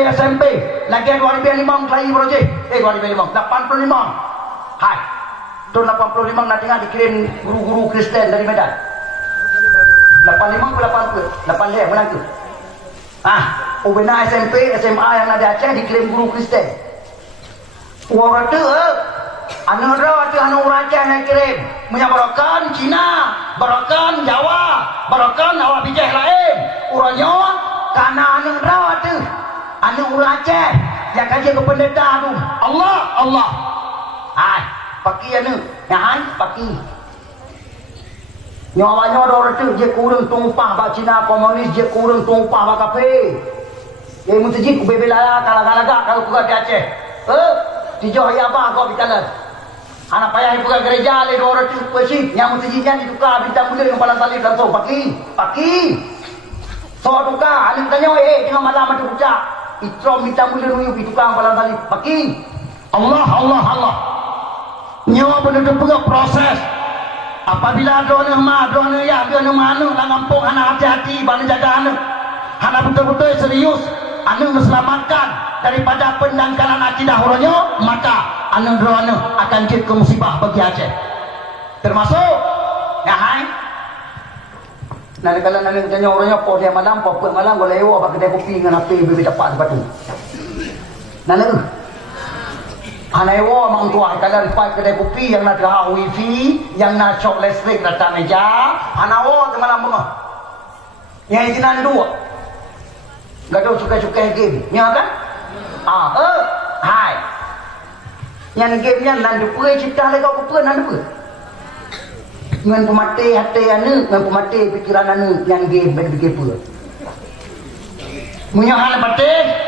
lagi 2005 lagi projek 2005 85 hai tahun 85 nanti dikirim guru-guru Kristen dari Medan 85 ke 80 85 menang tu ubena SMP SMA yang ada Aceh dikirim guru Kristen orang tu anu Aceh yang kirim menyabarakan Cina barakan Jawa barakan awak bijak lain orangnya karena anu Aceh yang kaji ke pendeta tu Allah paki anu yang paki nyawanya orang tu dia kurang tumpah bak Cina komunis dia kurang tumpah bak kafe dia musjid ku bebelaya kalagak kalau kuat di Aceh tijo ya apa kau bicara anak payah buka gereja le orang tu masjid yang musjidnya ditukar bintang mulia yang paling salib langsung paki so tukar alim tanya tengah malam ada pucak itrom bintang mulia nuyuk ditukar paling salib paki Allah nyawa penduduk juga proses Apabila drone ma drone ya drone mana lang kampung hana hati-hati bani jaga hana betul-betul serius anu meselamatkan daripada pendangkalan akidah huronyo, maka anu drone akan jadi musibah bagi Aceh. Termasuk ya hai. Nah kalau nanti tanya huronyo po dia malam boleh ewa bagi dia kopi dengan api bibit tepat batu. Nah Hanewo mang tua kalian pai kedai kopi yang nak dah wifi, yang nak cok listrik datang meja, hanawo malam bunga. Yang isinan dua. Gaduh suka-suka game. Ni kan? Hai. Yang game yang nandu pue cipta lagi kau pue nandu pue. Ngan pemati hati anu, ngan pemati pikiran anu yang game berfikir pue. Munya hal pati.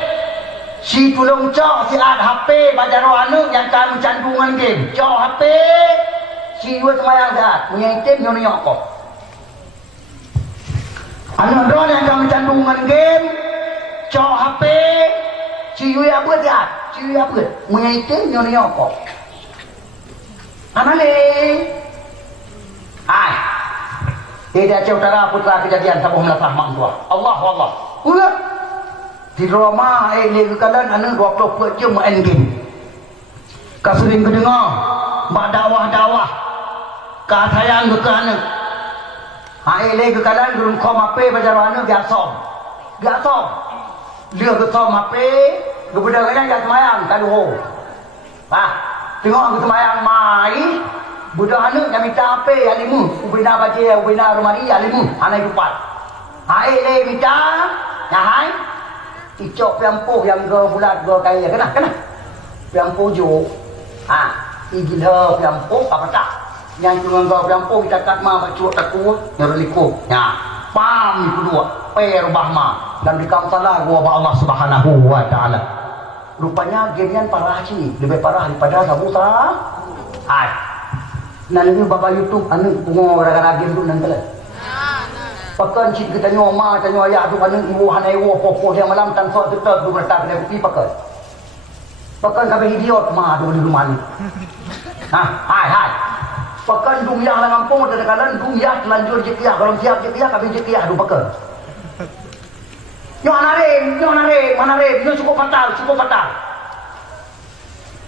Si tolong cok si ad HP bajaro anu yang kami candungan game. Cok HP si dua semayang dah. Punya item nyonya kok. Anu drone yang kami candungan game. Cok HP si dua apa dah? Si dua apa? Punya item nyonya kok. Amale. Ai. Tidak Utara putra kejadian sabuh melatah mang tua. Allah wallah. Di Roma ni kalian anu 20 jam main game. Kau sering kedengar mak dakwah katayang ke anu. Ni kalian belum kau mape baca anu biasa. Dia ke kau mape kemudian yang semayang kaduho. Tengok ke semayang mai budak anu yang minta apa alimu ubina baca ubina rumari alimu anak lupa. Ni minta hai icok piampuh yang ke bulat ke kaya kena piampuh jo igil he piampuh apa tak yang kurang ke piampuh kita kat ma bacuak takut nyereliko pam itu dua per bahma dan di kamsalah gua Allah Subhanahu wa taala. Rupanya game-nya parah sih, lebih parah daripada sabuta. Nanti bapak YouTube anu pungo gara-gara game tu nanti. Pakan cik kita nyoma tanya ayah tu kan ibu hanai wo popo dia malam tan so tetap du bertak dia kopi pakan kabeh idiot ma du di rumah ni hai pakan dum yang lang kampung ada kalan dum ya lanjut jekiah kalau siap jekiah kabeh jekiah du pakan nyo anare nyo cukup fatal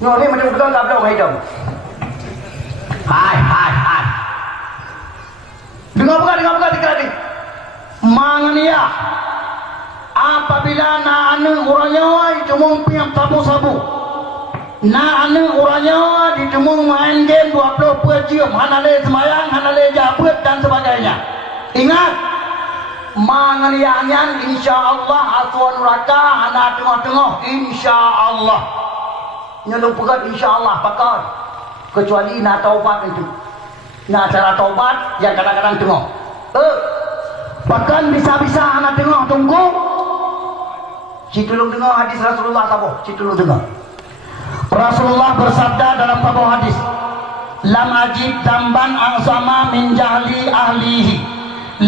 nyo ni macam pegang kabel mai dom hai dengar bukan dikira mangania apabila na anu uranya ditemung piam tamu sabu na anu uranya ditemung main game 20 jam hanale semayang hanale jabut dan sebagainya. Ingat mangania nyan insyaallah atuan neraka hana tengah-tengah insyaallah nyelung pegat insyaallah pakar kecuali na taubat itu na cara taubat yang kadang-kadang tengah bahkan bisa-bisa anak tengok tunggu si tolong dengar hadis Rasulullah saboh si tolong dengar Rasulullah bersabda dalam sebuah hadis lam ajib damban azama min jahli ahlihi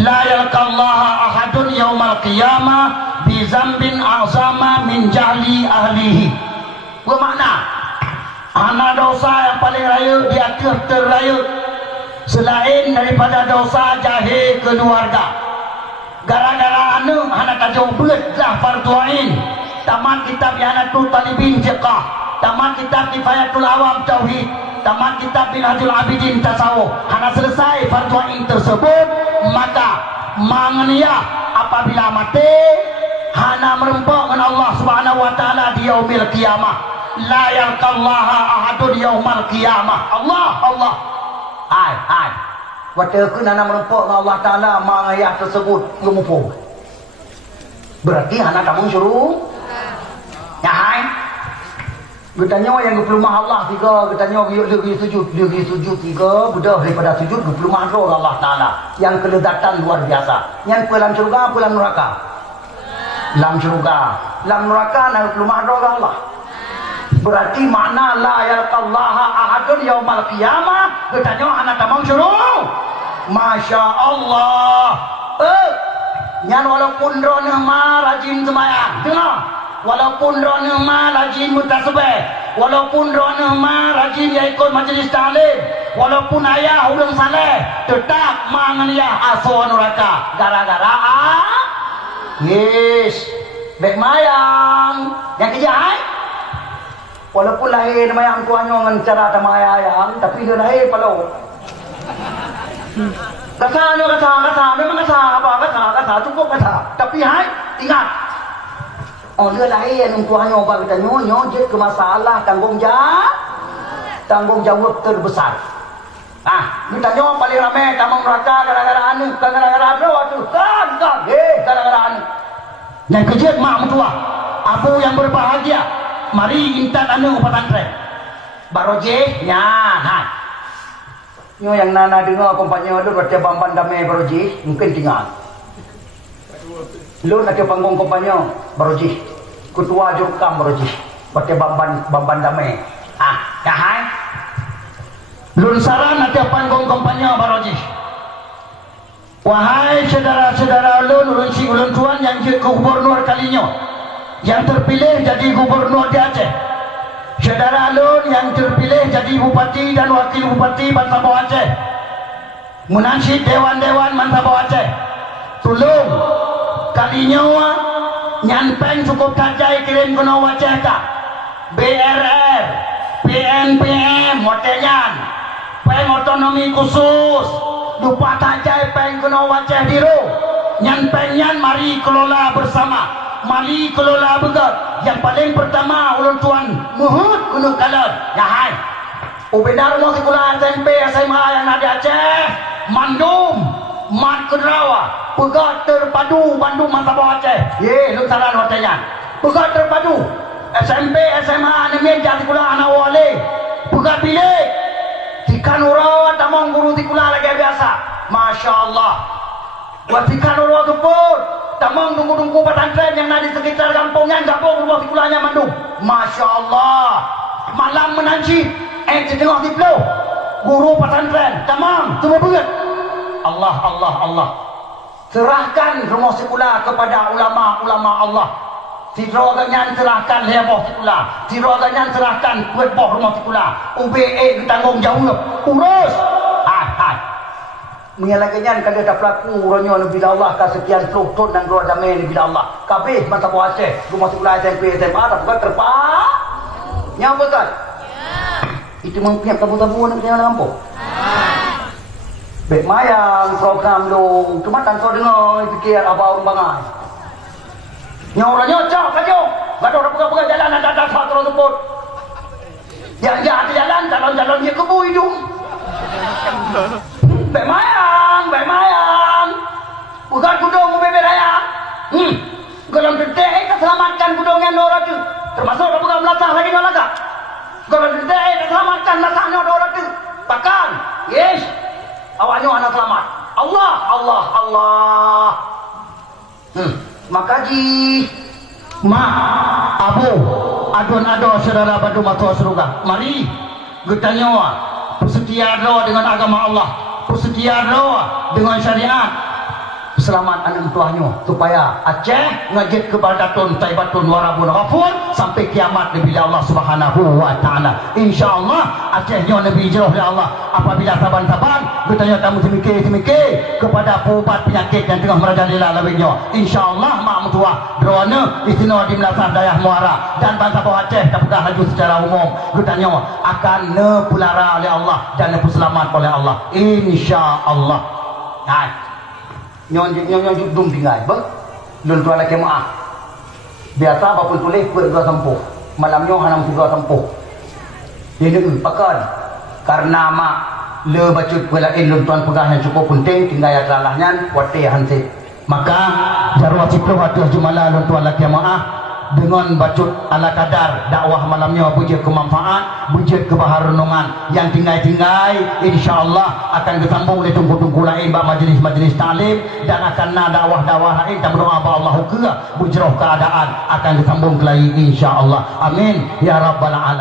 la yalqallaha ahadun yaumal qiyamah bi zambin azama min jahli ahlihi. Bermakna anak dosa yang paling raya dia terraya selain daripada dosa jahil keluarga. Gara-gara anu anak kacau berat lah fardu ain. Tamat kitab Yanatul Talibin Fiqah, tamat kitab Kifayatul Awam Tauhid, tamat kitab Minhajul Abidin Tasawuf. Hana selesai fardu ain tersebut, maka mangnia apabila mati hana merempok dengan Allah Subhanahu wa taala di yaumil qiyamah. La yalqallaha ahadun yaumal qiyamah. Allah. Hai. Waktu ke nana merempok dengan Allah Ta'ala mangayah tersebut lumpuh. Berarti anak kamu suruh ya hai bertanya yang berpelumah Allah tiga bertanya dia sujud tiga budak daripada sujud berpelumah roh Allah Ta'ala yang keledatan luar biasa yang dalam syurga dalam neraka dalam syurga dalam neraka nak berpelumah roh Allah. Berarti makna la yalqallaha ahadun yaumal qiyamah bertanya anak kamu suruh Masya Allah. Nyan walaupun drone ma rajin semayang, dengar. Walaupun drone ma rajin mutasabih, walaupun drone ma rajin ya ikut majlis ta'lim, walaupun ayah ulun saleh tetap mangan ya aso neraka gara-gara yes bek mayang yang kejai walaupun lahir mayang tuannya dengan cara sama ayang tapi dia lahir palau kasa memang kasa cukup kasa tapi hai ingat oh dia lahir dengan tuannya apa kita nyonyot ke masalah tanggung jawab terbesar. Kita nyawa paling ramai tamang neraka gara-gara anu, gara-gara apa tu? Gara-gara anu. Yang kejut mak mentua, abu yang berbahagia, mari intan anu pesantren. Baroje, nya, Nyo yang nana dengar kompanya lu baca bamban damai baroje, mungkin tinggal. Lu nak ke panggung kompanya baroje, ketua jurkam baroje, baca bamban damai. Kahai lun saran ada panggung kampanye baroji wahai saudara-saudara ulun si ulun tuan yang jadi gubernur kalinya yang terpilih jadi gubernur di Aceh saudara ulun yang terpilih jadi bupati dan wakil bupati Bantabau Aceh munasib dewan-dewan Bantabau Aceh tolong kalinya nyampeng cukup kajai kirim ke Aceh kah BRR PNPM motelyan peng otonomi khusus dupa tajai peng kena wajah diru nyan pengyan mari kelola bersama mari kelola begat yang paling pertama ulun tuan muhut gunung kalon ya hai ubedar mau sekolah SMP SMA yang ada Aceh Mandum Mat Kedrawa pegat terpadu Bandung Bantabau Aceh ye lu saran motelyan pegat terpadu SMP, SMA, meja sekolah anak wali buka bilik tikan urawa tamang guru sekolah lagi biasa Masya Allah buat tikan urawa keput tamang tunggu-tunggu pesantren yang ada di sekitar kampungnya gabung rumah sekolahnya Bandung Masya Allah malam menanci tengok di peluh guru pesantren tamang semua berat Allah serahkan rumah sekolah kepada ulama-ulama Allah Tiroganyan serahkan heboh sekolah Tiroganyan serahkan heboh rumah sekolah UBE tanggung jawab urus menyalakannya kalau ada pelaku urusnya bila Allah kesekian puluh tahun dan keluar damai bila Allah kabeh Bantabau Aceh rumah sekolah SMP SMA tak bukan terpak nyapa kan itu mempunyai tabu-tabu nak kena kampung bek mayang program lu cuma tanpa dengar fikir abang bangai nyoranya cak kaju gak ada orang pegang jalan ada satu tersebut yang jahat jalan jalan dia kebu hidung bek mayang bukan kudung bebek raya kalau gede selamatkan kudungnya orang tu termasuk orang pegang melatah lagi nolaga kalau gede selamatkan melatahnya orang tu bahkan yes awaknya anak selamat Allah makaji abu adon saudara Bandung matua seruga mari kita nyawa bersetia doa dengan agama Allah bersetia doa dengan syariat selamat anak tuahnya supaya Aceh ngajit ke Baldatun Taibatun Warabun Ghafur sampai kiamat Nabi Allah Subhanahu wa taala insyaallah Acehnya Nabi jauh oleh Allah apabila saban-saban bertanya kamu semikir kepada pupat penyakit yang tengah merajalela lawinnya insyaallah mak mentua drone istimewa di Melasar Dayah Muara dan Bantabau Aceh tapugah laju secara umum bertanya akan nepulara oleh Allah dan nepuselamat oleh Allah insyaallah nyon dum tinggal bang lun tua lagi maaf biasa apapun tulis buat dua tempuh malamnya hanam tiga tempuh ini pakan karena mak le baca pelain lun tuan pegah yang cukup penting tinggal ya salahnya wati hansip maka jarwa ciplo hatu jumala lun tuan lagi maaf dengan bacut ala kadar dakwah malamnya bujur kemanfaat bujur kebaharunungan yang tinggal insyaallah akan disambung di tunggu-tunggu lain bak majlis-majlis ta'lim dan akan dakwah-dakwah lain dan berdoa ba Allah ke bujroh keadaan akan disambung lagi insyaallah amin ya rabbal alamin